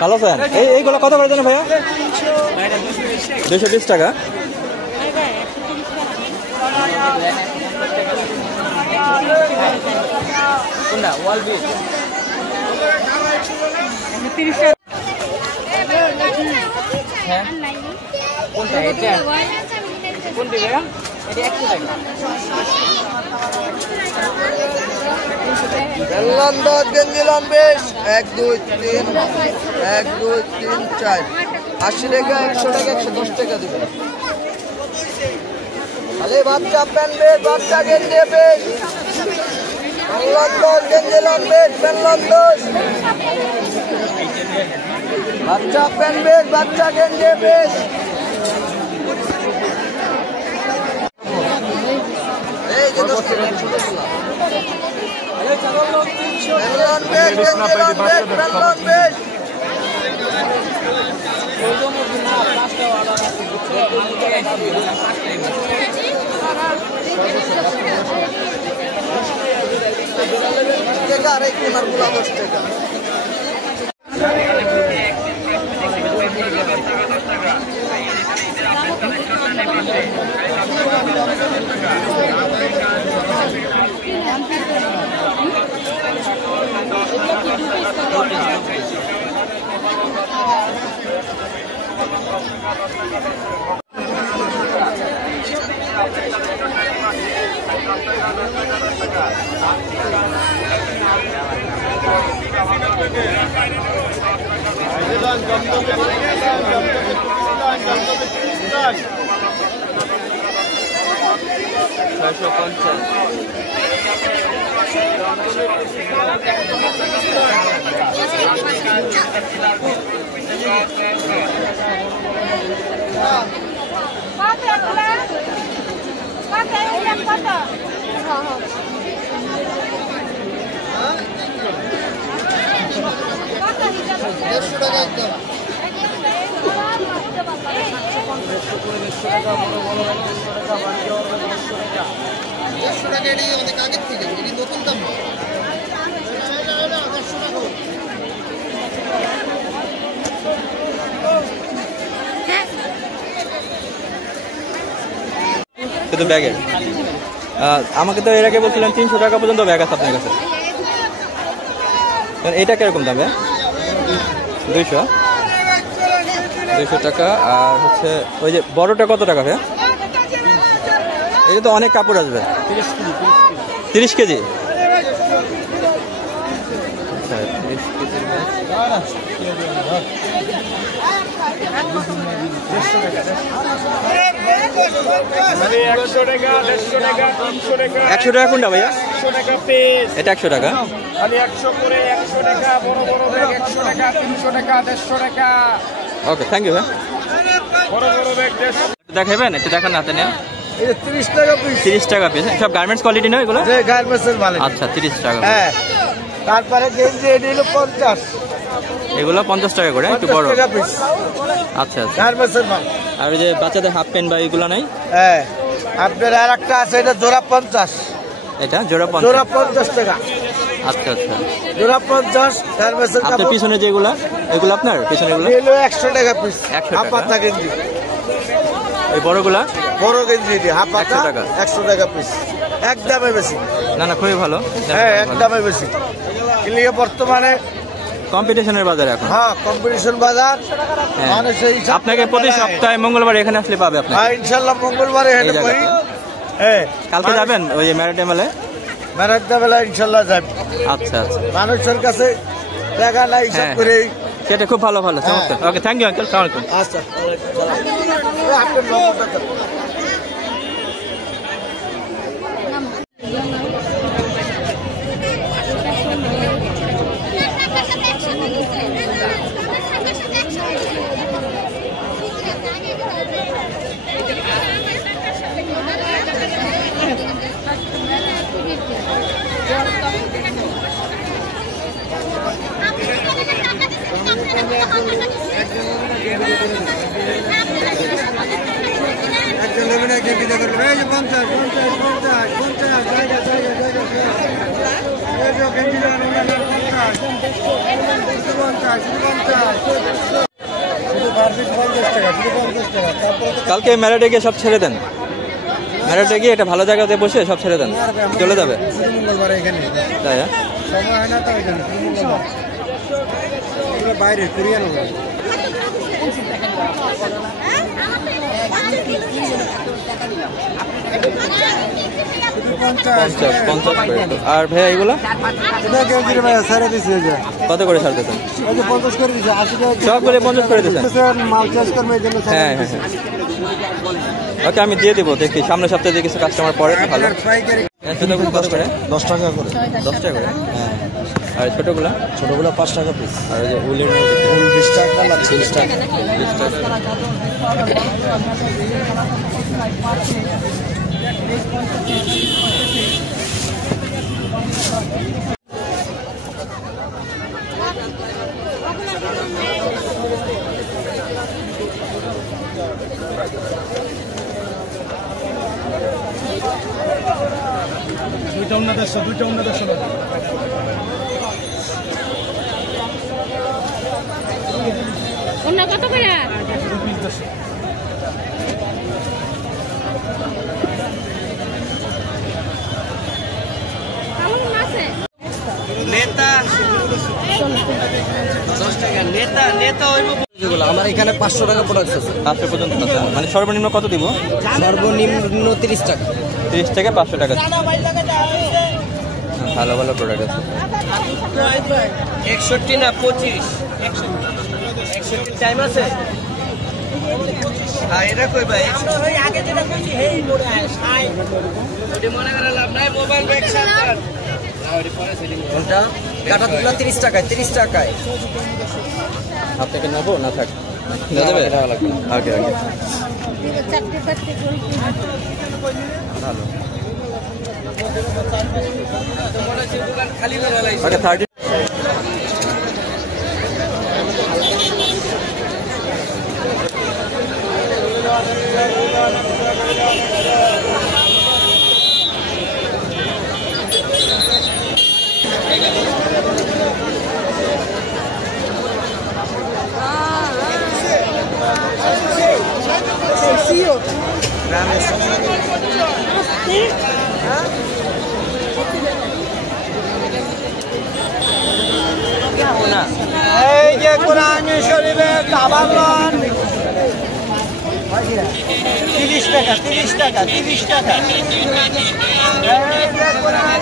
ভালো আছেন? এইগুলো কত করে জানেন ভাইয়া? 220 টাকা। গেঞ্জিলাম বেশ 1 2 3 1 2 3 4 80 টাকা 100 টাকা 110 টাকা দেবে। আরে বাচ্চা প্যান বেশ, বাচ্চা গেঞ্জি বেশ, গেঞ্জিলাম বেশ, প্যানলাম দোষ, বাচ্চা প্যান বেশ, বাচ্চা গেঞ্জি বেশ। এই যে 10 টাকা ছোট ছোলা আর এই কোনার গুলা 10 টাকা। শুধু ব্যাগের আমাকে তো এর আগে বলছিলেন 300 টাকা পর্যন্ত ব্যাগ আছে আপনার কাছে। এটা কিরকম দামে? 200 টাকা। আর হচ্ছে ওই যে বড়টা কত টাকা ভাইয়া? এটা তো অনেক কাপড় আসবে। 30 কেজি। আচ্ছা 30 কেজির ব্যাগ। একশো টাকা কোনটা ভাইয়া? এটা 100 টাকা। ওকে, থ্যাংক ইউ ভাই। দেখাবেন একটু, দেখান হাতে নিয়ে। 30 টাকা পিস। 30 টাকা পিস। সব গার্মেন্টস কোয়ালিটি নয় এগুলো? গার্মেন্টসের মাল। আচ্ছা, 30 টাকা। হ্যাঁ, তারপরে গেঞ্জি এটা হলো 50। এগুলো 50 টাকা করে, একটু বড়। আচ্ছা আচ্ছা, গার্মেন্টসের মাল। আর ওই যে বাচ্চাদের হাফ প্যান্ট বা এগুলো নাই? হ্যাঁ, আপনার আর একটা আছে, এটা জোড়া 50। এটা জোড়া 50? জোড়া 50 টাকা। আচ্ছা আচ্ছা, জোড়া 50 গার্মেন্টসের। আপনার পিছনে যেগুলো, এগুলো আপনার পিছনে এগুলো? এগুলো 100 টাকা পিস। 100 টাকা। হাফ পাতা গেঞ্জি। ওই বড়গুলা? বড় গেঞ্জি হাফ পাতা 100 টাকা। 100 টাকা পিস। একদমই বেশি। না না, খুবই ভালো। হ্যাঁ, একদমই বেশি। এলিয়ে বর্তমানে কম্পিটিশনের বাজার এখন। হ্যাঁ, কম্পিটিশন বাজার। মানুষ এই আপনাকে প্রতি সপ্তাহে মঙ্গলবার এখানে আসলে পাবে আপনি? হ্যাঁ, ইনশাআল্লাহ মঙ্গলবারে হেঁটে করি। হ্যাঁ, কালকে যাবেন ওই যে ম্যারাডে মেলে? মেরাকদা বেলা ইনশাআল্লাহ যাব। আচ্ছা আচ্ছা, মানুষের কাছে টাকা নাই, সব করে সেটা খুব ভালো ভালো, চমৎকার। ওকে, থ্যাংক ইউ আঙ্কেল। আসসালামু আলাইকুম। আচ্ছা, আপনার নম্বরটা। কালকে ম্যারাডে গিয়ে সব ছেড়ে দেন, ম্যারাডে গিয়ে একটা ভালো জায়গাতে বসে সব ছেড়ে দেন, চলে যাবে। তাই? বাইরে কোরিয়ান আর ভাইয়া এগুলো কত করে ছাড়তেছেন? 50 করে দিচ্ছে, 80 টাকা সবগুলো 50 করে দিচ্ছেন? মাল চাষ করবে এই জন্য। হ্যাঁ হ্যাঁ হ্যাঁ, ওকে, আমি দিয়ে দেবো, দেখি সামনের সপ্তাহে দিয়ে কিছু কাস্টমার পরে ভালো। ছোটগুলো কত করে? 10 টাকা করে। 10 টাকা করে। হ্যাঁ, আর ছোটগুলো? ছোটগুলো 5 টাকা পিস। আর ওই যে উলের 20 টাকা না 30 টাকা। 20 টাকা। দুইটা অন্য দেশ, দুইটা অন্য দেশ। অন্য কত করে? আমার এখানে 500 টাকা প্রোডাক্ট আছে। 500 পর্যন্ত আছে। মানে সর্বনিম্ন কত দিব? সর্বনিম্ন 30 টাকা। 30 থেকে 500 টাকা। ভালো ভালো প্রোডাক্ট আছে। 61 না 25? 61 টাইম আছে? হ্যাঁ, এটা কই ভাই? ওই আগে যেটা কইছি হেই মোড়ে আয়। ওটা মনে করে লাভ নাই, মোবাইল ব্যাগ সাথে। কোনটা? কাটা তুলা 30 টাকায়, 30 টাকায়। আপনাকে নেবো না থাক? নিয়ে যাবে? ওকে ওকে, ভালো। খালি করে লাইছে। ওকে, 30। এই যে কোরআন শরীফে কাবার লন 30 টাকা, 30 টাকা, 30 টাকা। এই যে কোরআন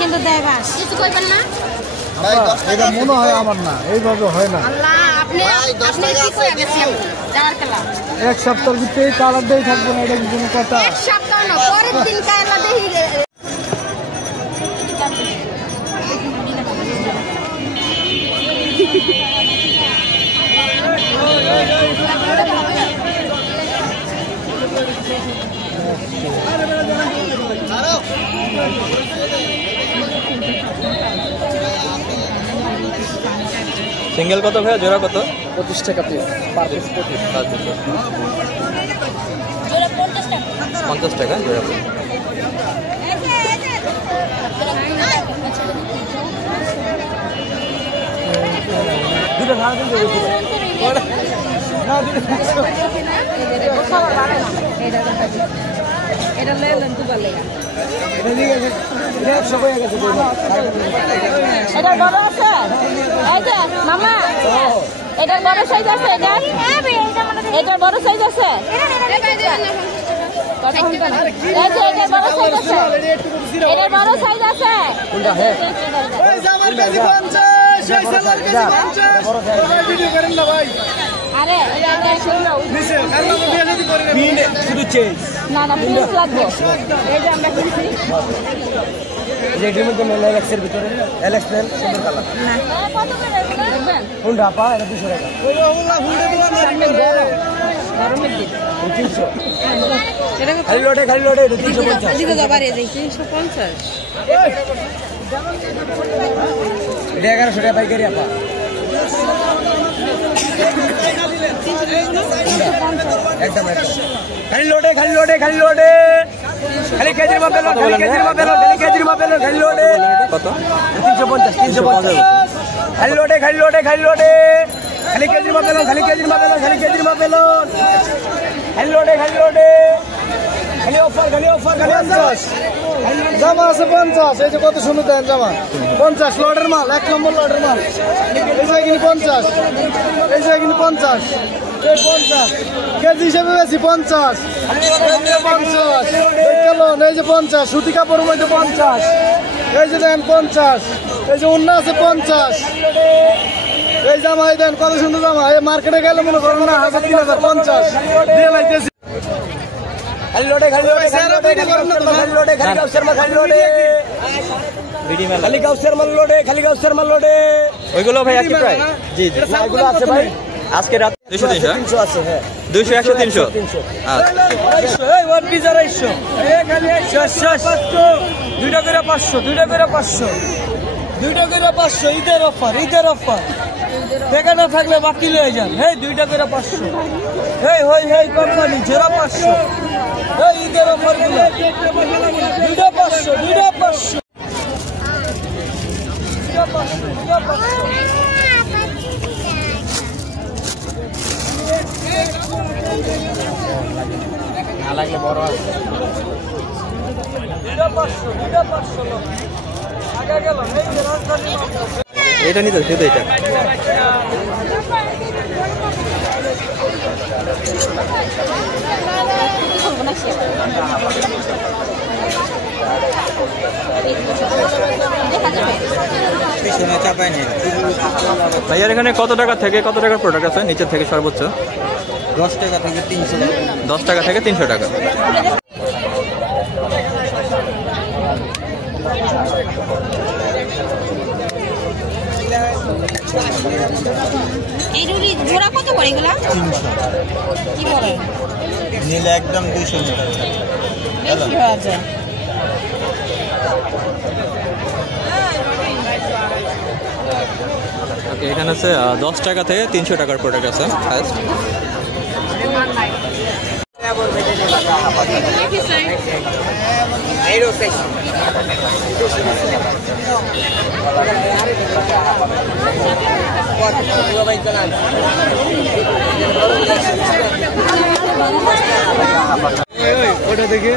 কিন্তু দেয় বাস কিছু কইবেন না এটা মনে হয় আমার না, এইভাবে হয় না। এক সপ্তাহের ভিতরে কালার দিয়ে থাকবো না, এটা কোনো কথা? এক সপ্তাহ না, পরের দিন কালা দেই। সিঙ্গেল কত ভাইয়া, জোড়া কত? 25 টাকা পিস, পার পিস 50 টাকা জোড়া। এটা বড় আছে, এই যে মামা এটার বড় সাইজ আছে, এটার বড় সাইজ আছে, এটার বড় সাইজ আছে, এটার বড় সাইজ আছে। আরে শুধু চেঞ্জ না না পিস লাগবে। এই যে আমরা কিনছি যেটির মধ্যে এলএক্সের ভিতরে এলএক্স নেন, সুন্দর কালার না কত করে দেখবেন কোন ডাপা, এটা 200 টাকা। গরমের দিন 300 খালি লোটে এটা 350 এদিকে যাবার এই 350 এটা 1100 টাকা পাইকারি আপা। একদম খালি লোটে খালি কেজির মাপে লো, খালি কেজির মাপে লো, খালি লোটে কত? 350 খালি লোটে খালি কেজির মাপে লো, খালি লোটে খালি অফার জামা আছে 50। এই যে কত সুন্দর দেন জামা, 50 লটের মাল, 1 নম্বর লটের মাল। এই যে কিনি 50, এই যে কিনি 50, এই 50 কেজি হিসেবে বেশি 50, এই যে 50 সুতি কাপড়ের মধ্যে 50, এই যে দেন 50, এই যে উন্না আছে 50, এই জামা এই দেন কত সুন্দর জামা। এই মার্কেটে গেলে মনে করবো না 1000-3050 দিয়ে লাগতেছি। খালি লোটে গাউসের মাল লোটে। ওইগুলো ভাই একই প্রায়? জি এগুলো আছে ভাই, আজকে রাত 200 আছে, হ্যাঁ 200 100 300। আচ্ছা এই ওয়াট পিস 250 এই খালি 600 দুইটা করে 500, দুইটা করে 500, দুইটা করে 500, ঈদের অফার, ঈদের অফার। টাকা না থাকলে বাতিল হয়ে যান। এই দুইটা করে 500, এই হই হই কোম্পানি জোড়া 500, এই ঈদের অফার গুলো দুইটা 500, দুইটা 500, দুইটা 500, দুইটা 500। না লাগলে বড় আছে এটা নিতে শুধু এটা ভাইয়ার এখানে কত টাকা থেকে কত টাকার প্রোডাক্ট আছে নিচের থেকে সর্বোচ্চ? 10 টাকা থেকে 300 টাকা। 10 টাকা থেকে 300 টাকা। এই রুলি জোড়া কত করে এগুলা? 300 কি বলে? নিলে একদম 200 টাকা। বেশি হয়ে যায়। ওকে, এখানে আছে 10 টাকা থেকে 300 টাকার প্রোডাক্ট আছে হাইস্ট। ওটা দেখে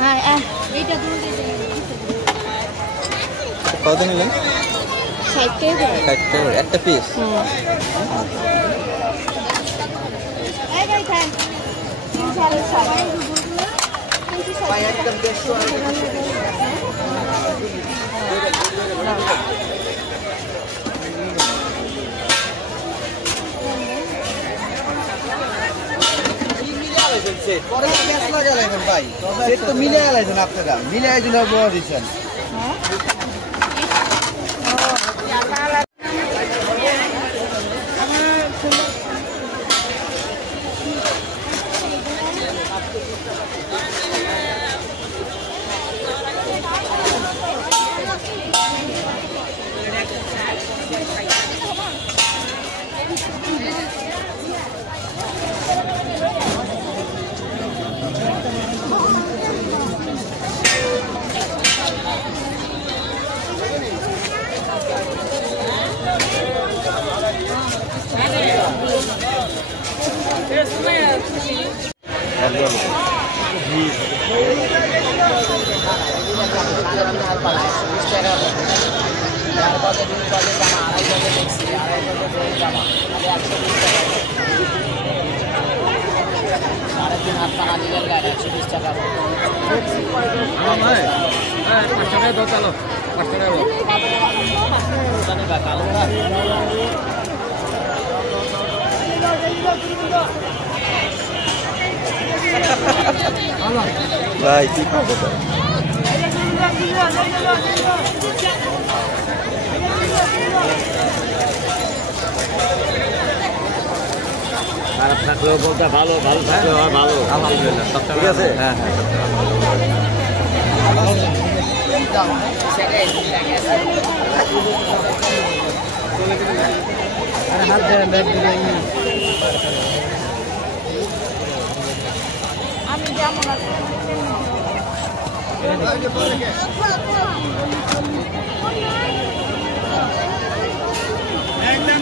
হ্যাঁ কত নিলেন? 60 টাকা একটা পিস। পরে গ্যাস লাগাইলেন ভাই, সেট তো মিলে আলাইছেন আপনারা, মিলে আইছেন আর বড় দিছেন। সাড়ে ভাই কি খাবো তো খারাপ থাকলেও বলতে ভালো, ভালো থাকলেও ভালো। আলহামদুলিল্লাহ সব ঠিক আছে। হ্যাঁ আমি যেমন আছি একদম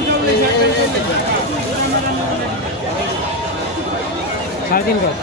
3.5 কর।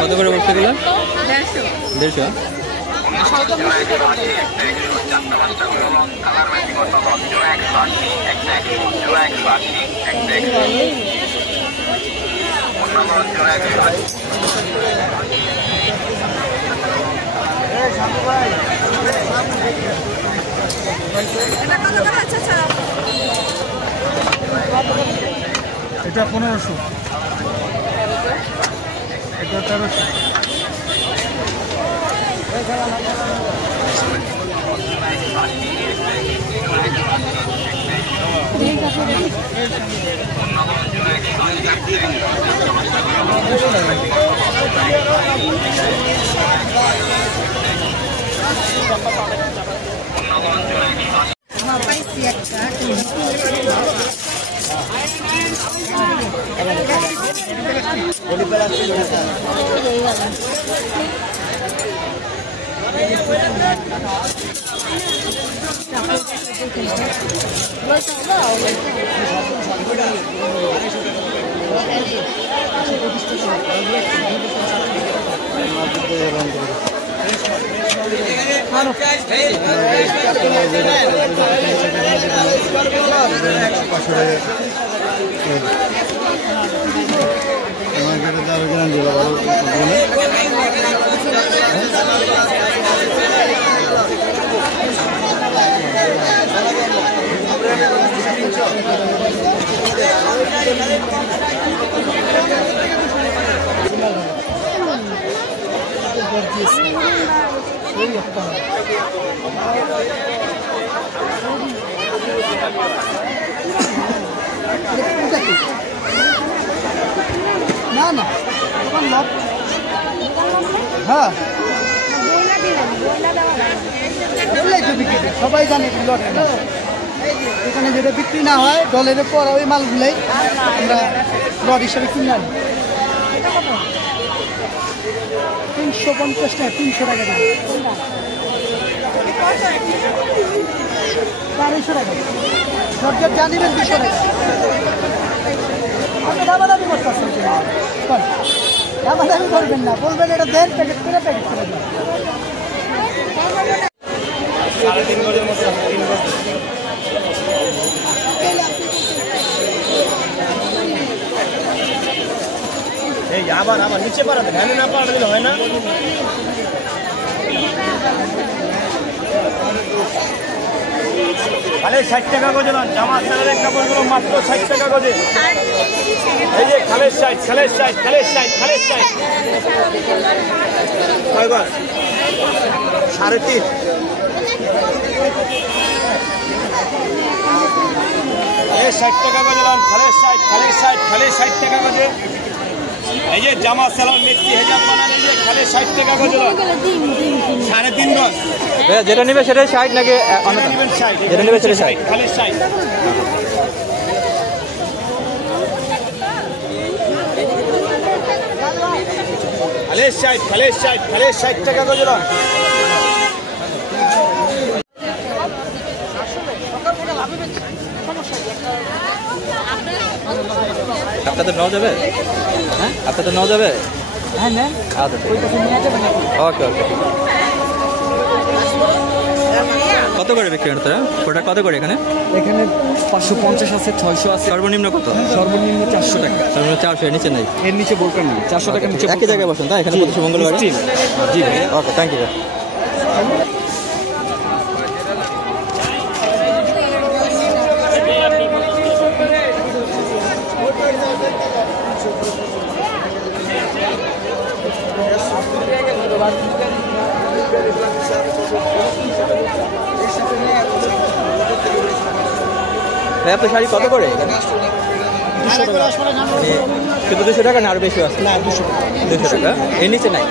কত করে বলতে গেলে 150 এটা 1500, এটা 1300। না না হ্যাঁ সবাই জানে এখানে যেটা বিক্রি না হয় ডলের পর ওই মালগুলাই আমরা লট হিসাবে কিনে আনি। 350 টাকা, 300 টাকা দেবে, 250 টাকা সরকার জানিবেন 200 টাকা। আপনি দামাদামি করতেছেন, দামাদামি করবেন না, বলবেন এটা দেন, প্যাকেট করে দেন। 3.5 গজের মতো এই আবার নিচে পাড়াতে ভ্যানে না পাড়া দিলে হয় না। খালে 60 টাকা গজে দাম, জামা ছেলের কাপড়গুলো মাত্র 60 টাকা গজে। এই যে খালের 60, খালের 60, খালের 60, খালের 60 কয় গজ? 3.5। খালি 60 টাকা গজলান, খালি 60 টাকা গজে। এই যে জামা সালোয়ার মেক্সি হেজাব বানানো, এই যে খালি 60 টাকা গজলান, 3.5 গজ। যেটা নিবে সেটাই 60 নাকি যেটা নিবে সেটাই 60? খালি 60। খালি 60 টাকা গজলান। আপনাদের নেওয়া যাবে? হ্যাঁ আপনাদের নেওয়া যাবে? হ্যাঁ নেন। আচ্ছা ওকে ওকে। কত করে বিক্রি করেন তোরা? প্রোডাক্ট কত করে এখানে? এখানে 550 আছে, 600 আছে। সর্বনিম্ন কত? সর্বনিম্ন 400 টাকা। সর্বনিম্ন 400, এর নিচে নাই? এর নিচে বোরকা নেই। 400 টাকার নিচে একই জায়গায় বসেন তাই এখানে প্রতি মঙ্গলবার? জি ভাই। Okay thank you. ভাই আপনার শাড়ি কত করে? 200 টাকা। শুধু 200 টাকা না আরো বেশি আছে? না 200 টাকা। 200 টাকা, এর নিচে নাই?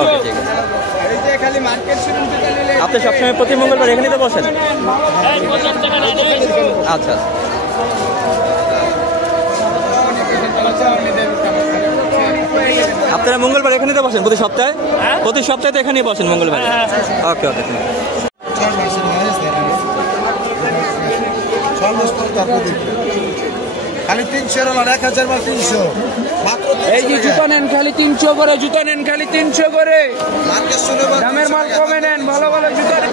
ওকে ঠিক আছে। আপনি সবসময় প্রতি মঙ্গলবার এখানেই তো বসেন? আচ্ছা আপনারা মঙ্গলবার এখানেই তো বসেন প্রতি সপ্তাহে? প্রতি সপ্তাহে তো এখানেই বসেন মঙ্গলবার? ওকে ওকে। খালি 300 আর 1000 মাল 300 মাত্র। এই যে জুতা নেন খালি 300 করে, জুতা নেন খালি 300 করে। মার্কেট শুনে দামের মাল কমে নেন, ভালো ভালো জুতা নেন।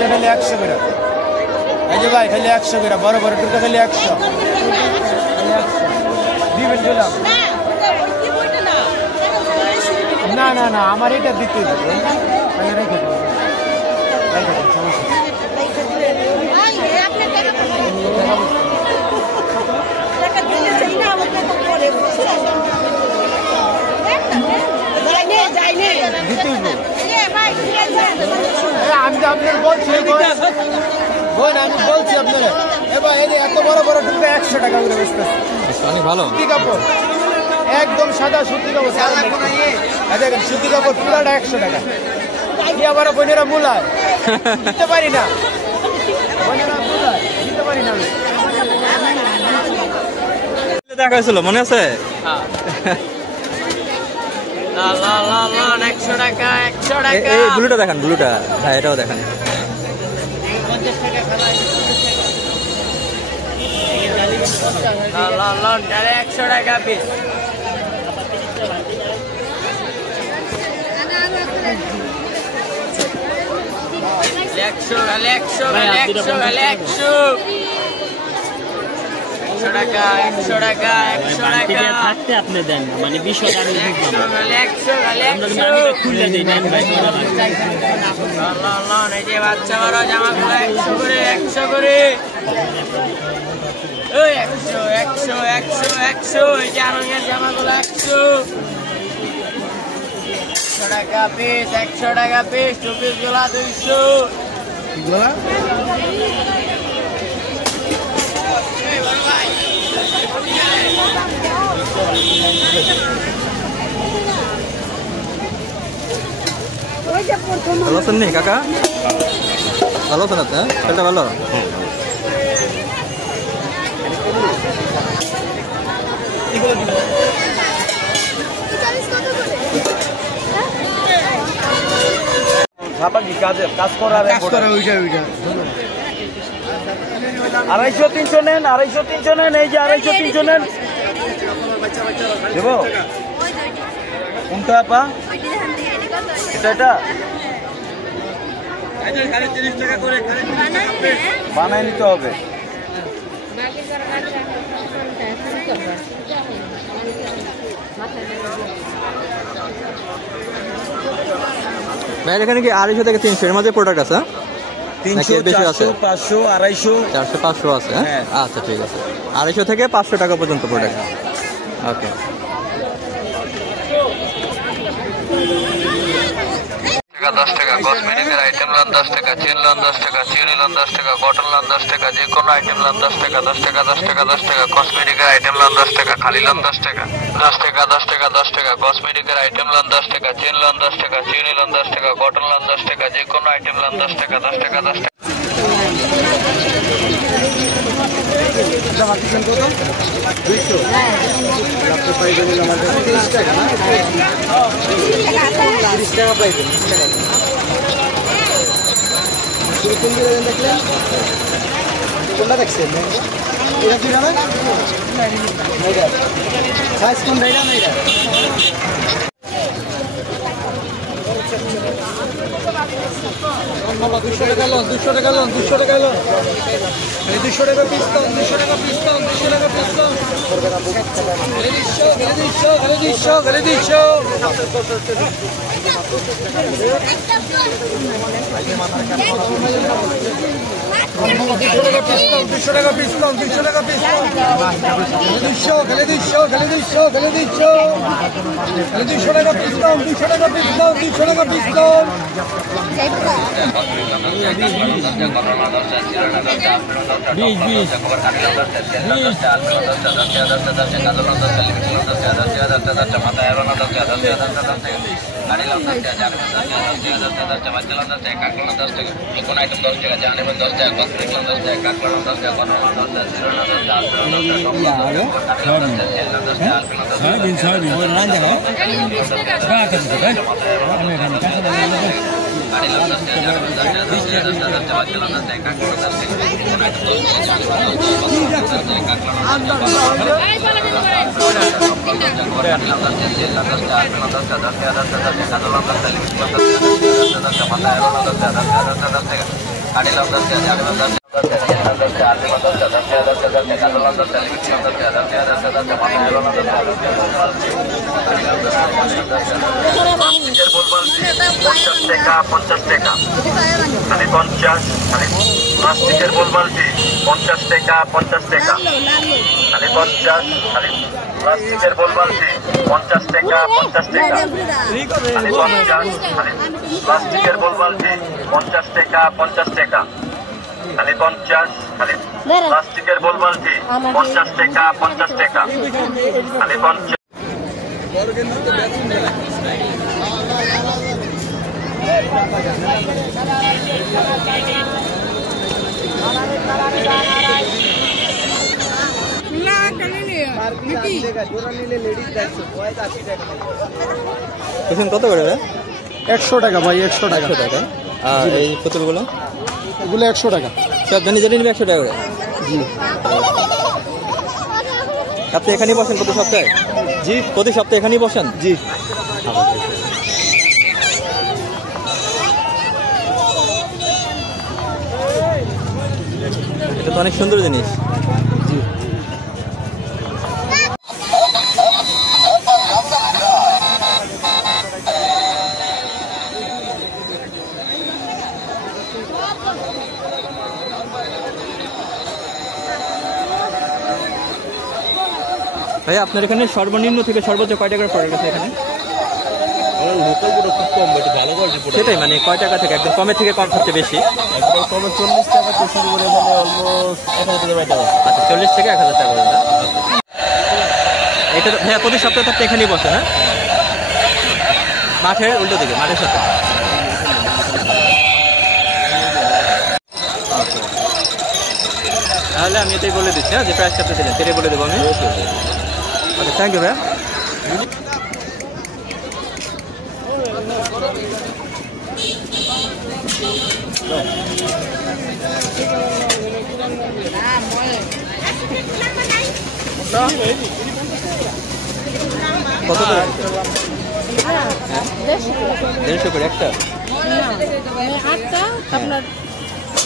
খালি 100 করে। এই যে ভাই খালি 100 করে, বড় বড় টুকরা খালি 100 দিবেন দিলাম। না না না আমার এটা দিতে হবে, তাহলে রেখে দেবো, রেখে দেবো, সমস্যা আমি তো আপনার বলছি, আমি বলছি আপনারা এবার এই এত বড় বড় টুকরা 100 টাকা করে বেচতেছে। অনেক ভালো সুতি কাপড়, একদম সাদা সুতি কাপড়, দেখেন সুতি কাপড় পুরাটা 100 টাকা। কি আবার বোনেরা মূলায় দিতে পারি না, বোনেরা মূলায় দিতে পারি না। দেখা হয়েছিল মনে আছে? 100 টাকা, 100 টাকা। এই ব্লুটা দেখান, ব্লুটা। হ্যাঁ এটাও দেখান। 50 টাকা খালাই। 100 টাকা পিস। 100 টাকা, 100 টাকা, 100 টাকা। থাকতে আপনি দেন না, মানে 20 টাকা আমি দিব না। 100 খুলে দিই নেন ভাই। এই যে বাচ্চা বড় জামাগুলো 100 করে, 100 করে। ওই 100 100 100 100। এই যে আরঙের জামাগুলো 100 টাকা পিস, 100 টাকা পিস। টুপিস গুলা 200। ভালো আছেন নি কাকা? ভালো আছেন আপনি? খেলটা ভালো? কাজ করার 250 300 নেন, 250 300 নেন। এই যে 250 300 নেন, দেব কোনটা আপা? এটা বানায় নিতে হবে। ভাই এখানে কি 250 থেকে 300 এর মধ্যে প্রোডাক্ট আছে? 300, 400, 500, 250, 400, 500 আছে। হ্যাঁ আচ্ছা ঠিক আছে, 250 থেকে 500 টাকা পর্যন্ত প্রোডাক্ট। ওকে, টাকা 10 টাকা, কসমেটিকের আইটেম লান 10 টাকা, চেন লান 10 টাকা, চিনি লান 10 টাকা, কটন লান 10 টাকা, যে কোনো আইটেম লান 10 টাকা, 10 টাকা 10 টাকা 10 টাকা, কসমেটিকের আইটেম লান 10 টাকা, খালি লান 10 টাকা, 10 টাকা 10 টাকা 10 টাকা, কসমেটিকের আইটেম লান 10 টাকা, চেন লান 10 টাকা, চিনি লান 10 টাকা, কটন লান 10 টাকা, যে কোনো আইটেম লান 10 টাকা, 10 টাকা 10 টাকা। কোনটা দেখছেন? এটা কি হবে? সাইজ কোনটা? এটা না এটা? 200 টাকা লোন, 200 টাকা লোন, 200 টাকা লোন, 200 টাকা পিস্তল, 200 টাকা পিস্তল, 200 টাকা পিস্তল, 200 টাকা পিস্তল, 200 টাকা পিস্তল, 200 টাকা পিস্তল, 200 টাকা পিস্তল, 200 টাকা পিস্তল। প্লাস্টিকের বোলবালতি 50 টাকা, 50 টাকা, খালি 50, খালি প্লাস্টিকের বোলবালতি 50 টাকা, 50 টাকা, খালি 50, খালি প্লাস্টিকের বোলবালতি 50 টাকা, 50 টাকা, খালি 50, খালি প্লাস্টিকের বোলবালতি 50 টাকা, 50 টাকা, খালি 50। কত করে? 100 টাকা ভাই, 100 টাকা। আর এই পুতুলগুলো? এগুলো 100 টাকা। সব জানি জানি 100 টাকা করে। জি। আপনি এখানেই বসেন প্রতি সপ্তাহে? জি, প্রতি সপ্তাহে এখানেই বসেন? জি। এটা তো অনেক সুন্দর জিনিস। জি। ভাই আপনার এখানে সর্বনিম্ন থেকে সর্বোচ্চ কয় টাকার প্রোডাক্ট আছে এখানে? লোকাল প্রোডাক্ট খুব কম, বাট ভালো কোয়ালিটির প্রোডাক্ট। সেটাই, মানে কয় টাকা থেকে একদম কমের থেকে কম সবচেয়ে বেশি? একদম কমে 40 টাকা থেকে শুরু করে মানে অলমোস্ট 1000 টাকা। আচ্ছা, 40 থেকে 1000 টাকা পর্যন্ত। এটা ভাইয়া প্রতি সপ্তাহে তো এখানেই বসে না? মাঠের উল্টো দিকে, মাঠের সাথে। তাহলে আমি এটাই বলে দিচ্ছি, যে প্রাইসটা আপনি দিলেন সেটাই বলে দেবো আমি। ওকে, থ্যাংক ইউ ভাইয়া। কত করে? 150 করে একটা? আটটা আপনার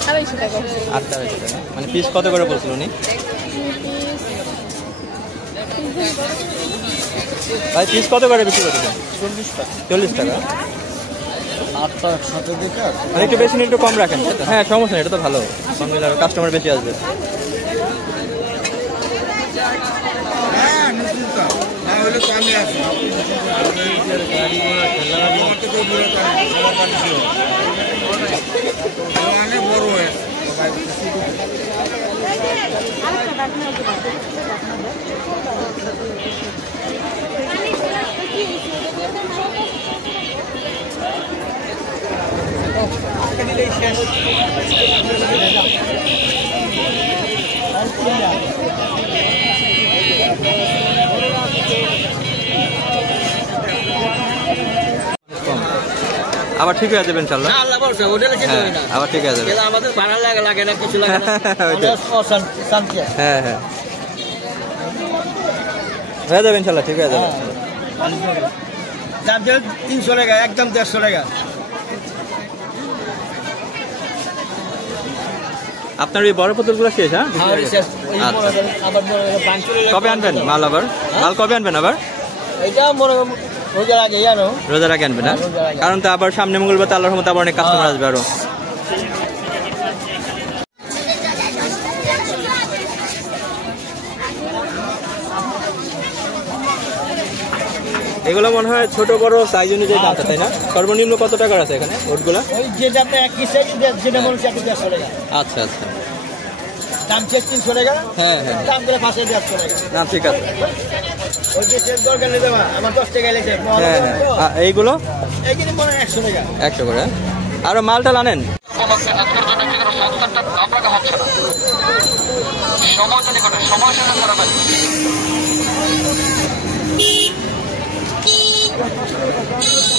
250 টাকা। 250 টাকা, মানে পিস কত করে বলছিল উনি? ভাই পিস কত করে বিক্রি করতেছেন? 40 টাকা। একটু বেশি নিয়ে একটু কম রাখেন। হ্যাঁ সমস্যা নেই, এটা তো ভালো, কাস্টমার বেশি আসবে। আবার ঠিক হয়ে যাবে ইনশাআল্লাহ। আবার ঠিক হয়ে যাবে। আমাদের ভাড়া লাগে না, কিছু লাগে না। হ্যাঁ হ্যাঁ হয়ে যাবে ইনশাআল্লাহ, ঠিক হয়ে যাবে। দাম 300 টাকা, একদম 150 টাকা। আপনার এই বড় বোতলগুলো শেষ? হ্যাঁ কবে আনবেন মাল? আবার মাল কবে আনবেন? আবার রোজার আগে আনবেন না? কারণ তো আবার সামনে মঙ্গলবার তো আল্লাহর রহমতে আবার অনেক কাস্টমার আসবে আরো। এগুলো মনে হয় ছোট বড় সাইজ অনুযায়ী দাম, তাই না? সর্বনিম্ন কত টাকার আছে এখানে ওটগুলো? যেটা আপনি একই সাইজ, যেটা মনে হচ্ছে 150 টাকা। আচ্ছা আচ্ছা, দাম 300 টাকা। হ্যাঁ হ্যাঁ দাম করে 150 টাকা। না ঠিক আছে। ওই যে সেট দরকার নেই দেওয়া, আমার 10 টাকা লেগেছে। হ্যাঁ হ্যাঁ এইগুলো এইখানে মনে হয় 100 টাকা। 100 করে। আরো মালটা আনেন।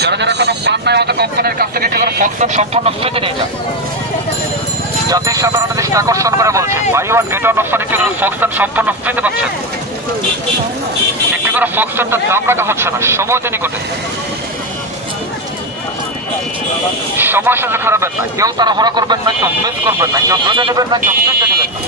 যারা যারা কোনো পান নাই আমাদের কোম্পানির কাছ থেকে ফক্সন সম্পূর্ণ ফ্রিতে নিয়ে যান। জাতির সাধারণ দৃষ্টি আকর্ষণ করে বলছে, বাই ওয়ান গেট ওয়ান অফারে ফক্সন সম্পূর্ণ ফ্রিতে পাচ্ছেন। একটি করে ফক্সনটার দাম রাখা হচ্ছে না, সময়তে নিকটে। সময় সাথে খারাপেন না, কেউ তারা হরা করবেন না, কেউ মিস করবেন না, কেউ ধরে নেবেন না, কেউ চিন্তা নেবেন না।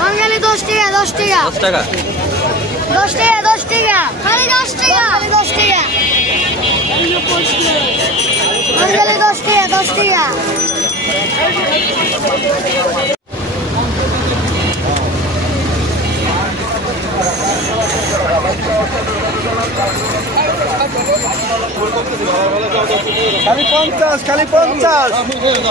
বাঙালি 10 টাকা 10 টাকা 10 টাকা 10 টাকা 10 টাকা খালি 10 টাকা 10 টাকা বাঙালি 10 টাকা 10 টাকা খালি 50 খালি 50 5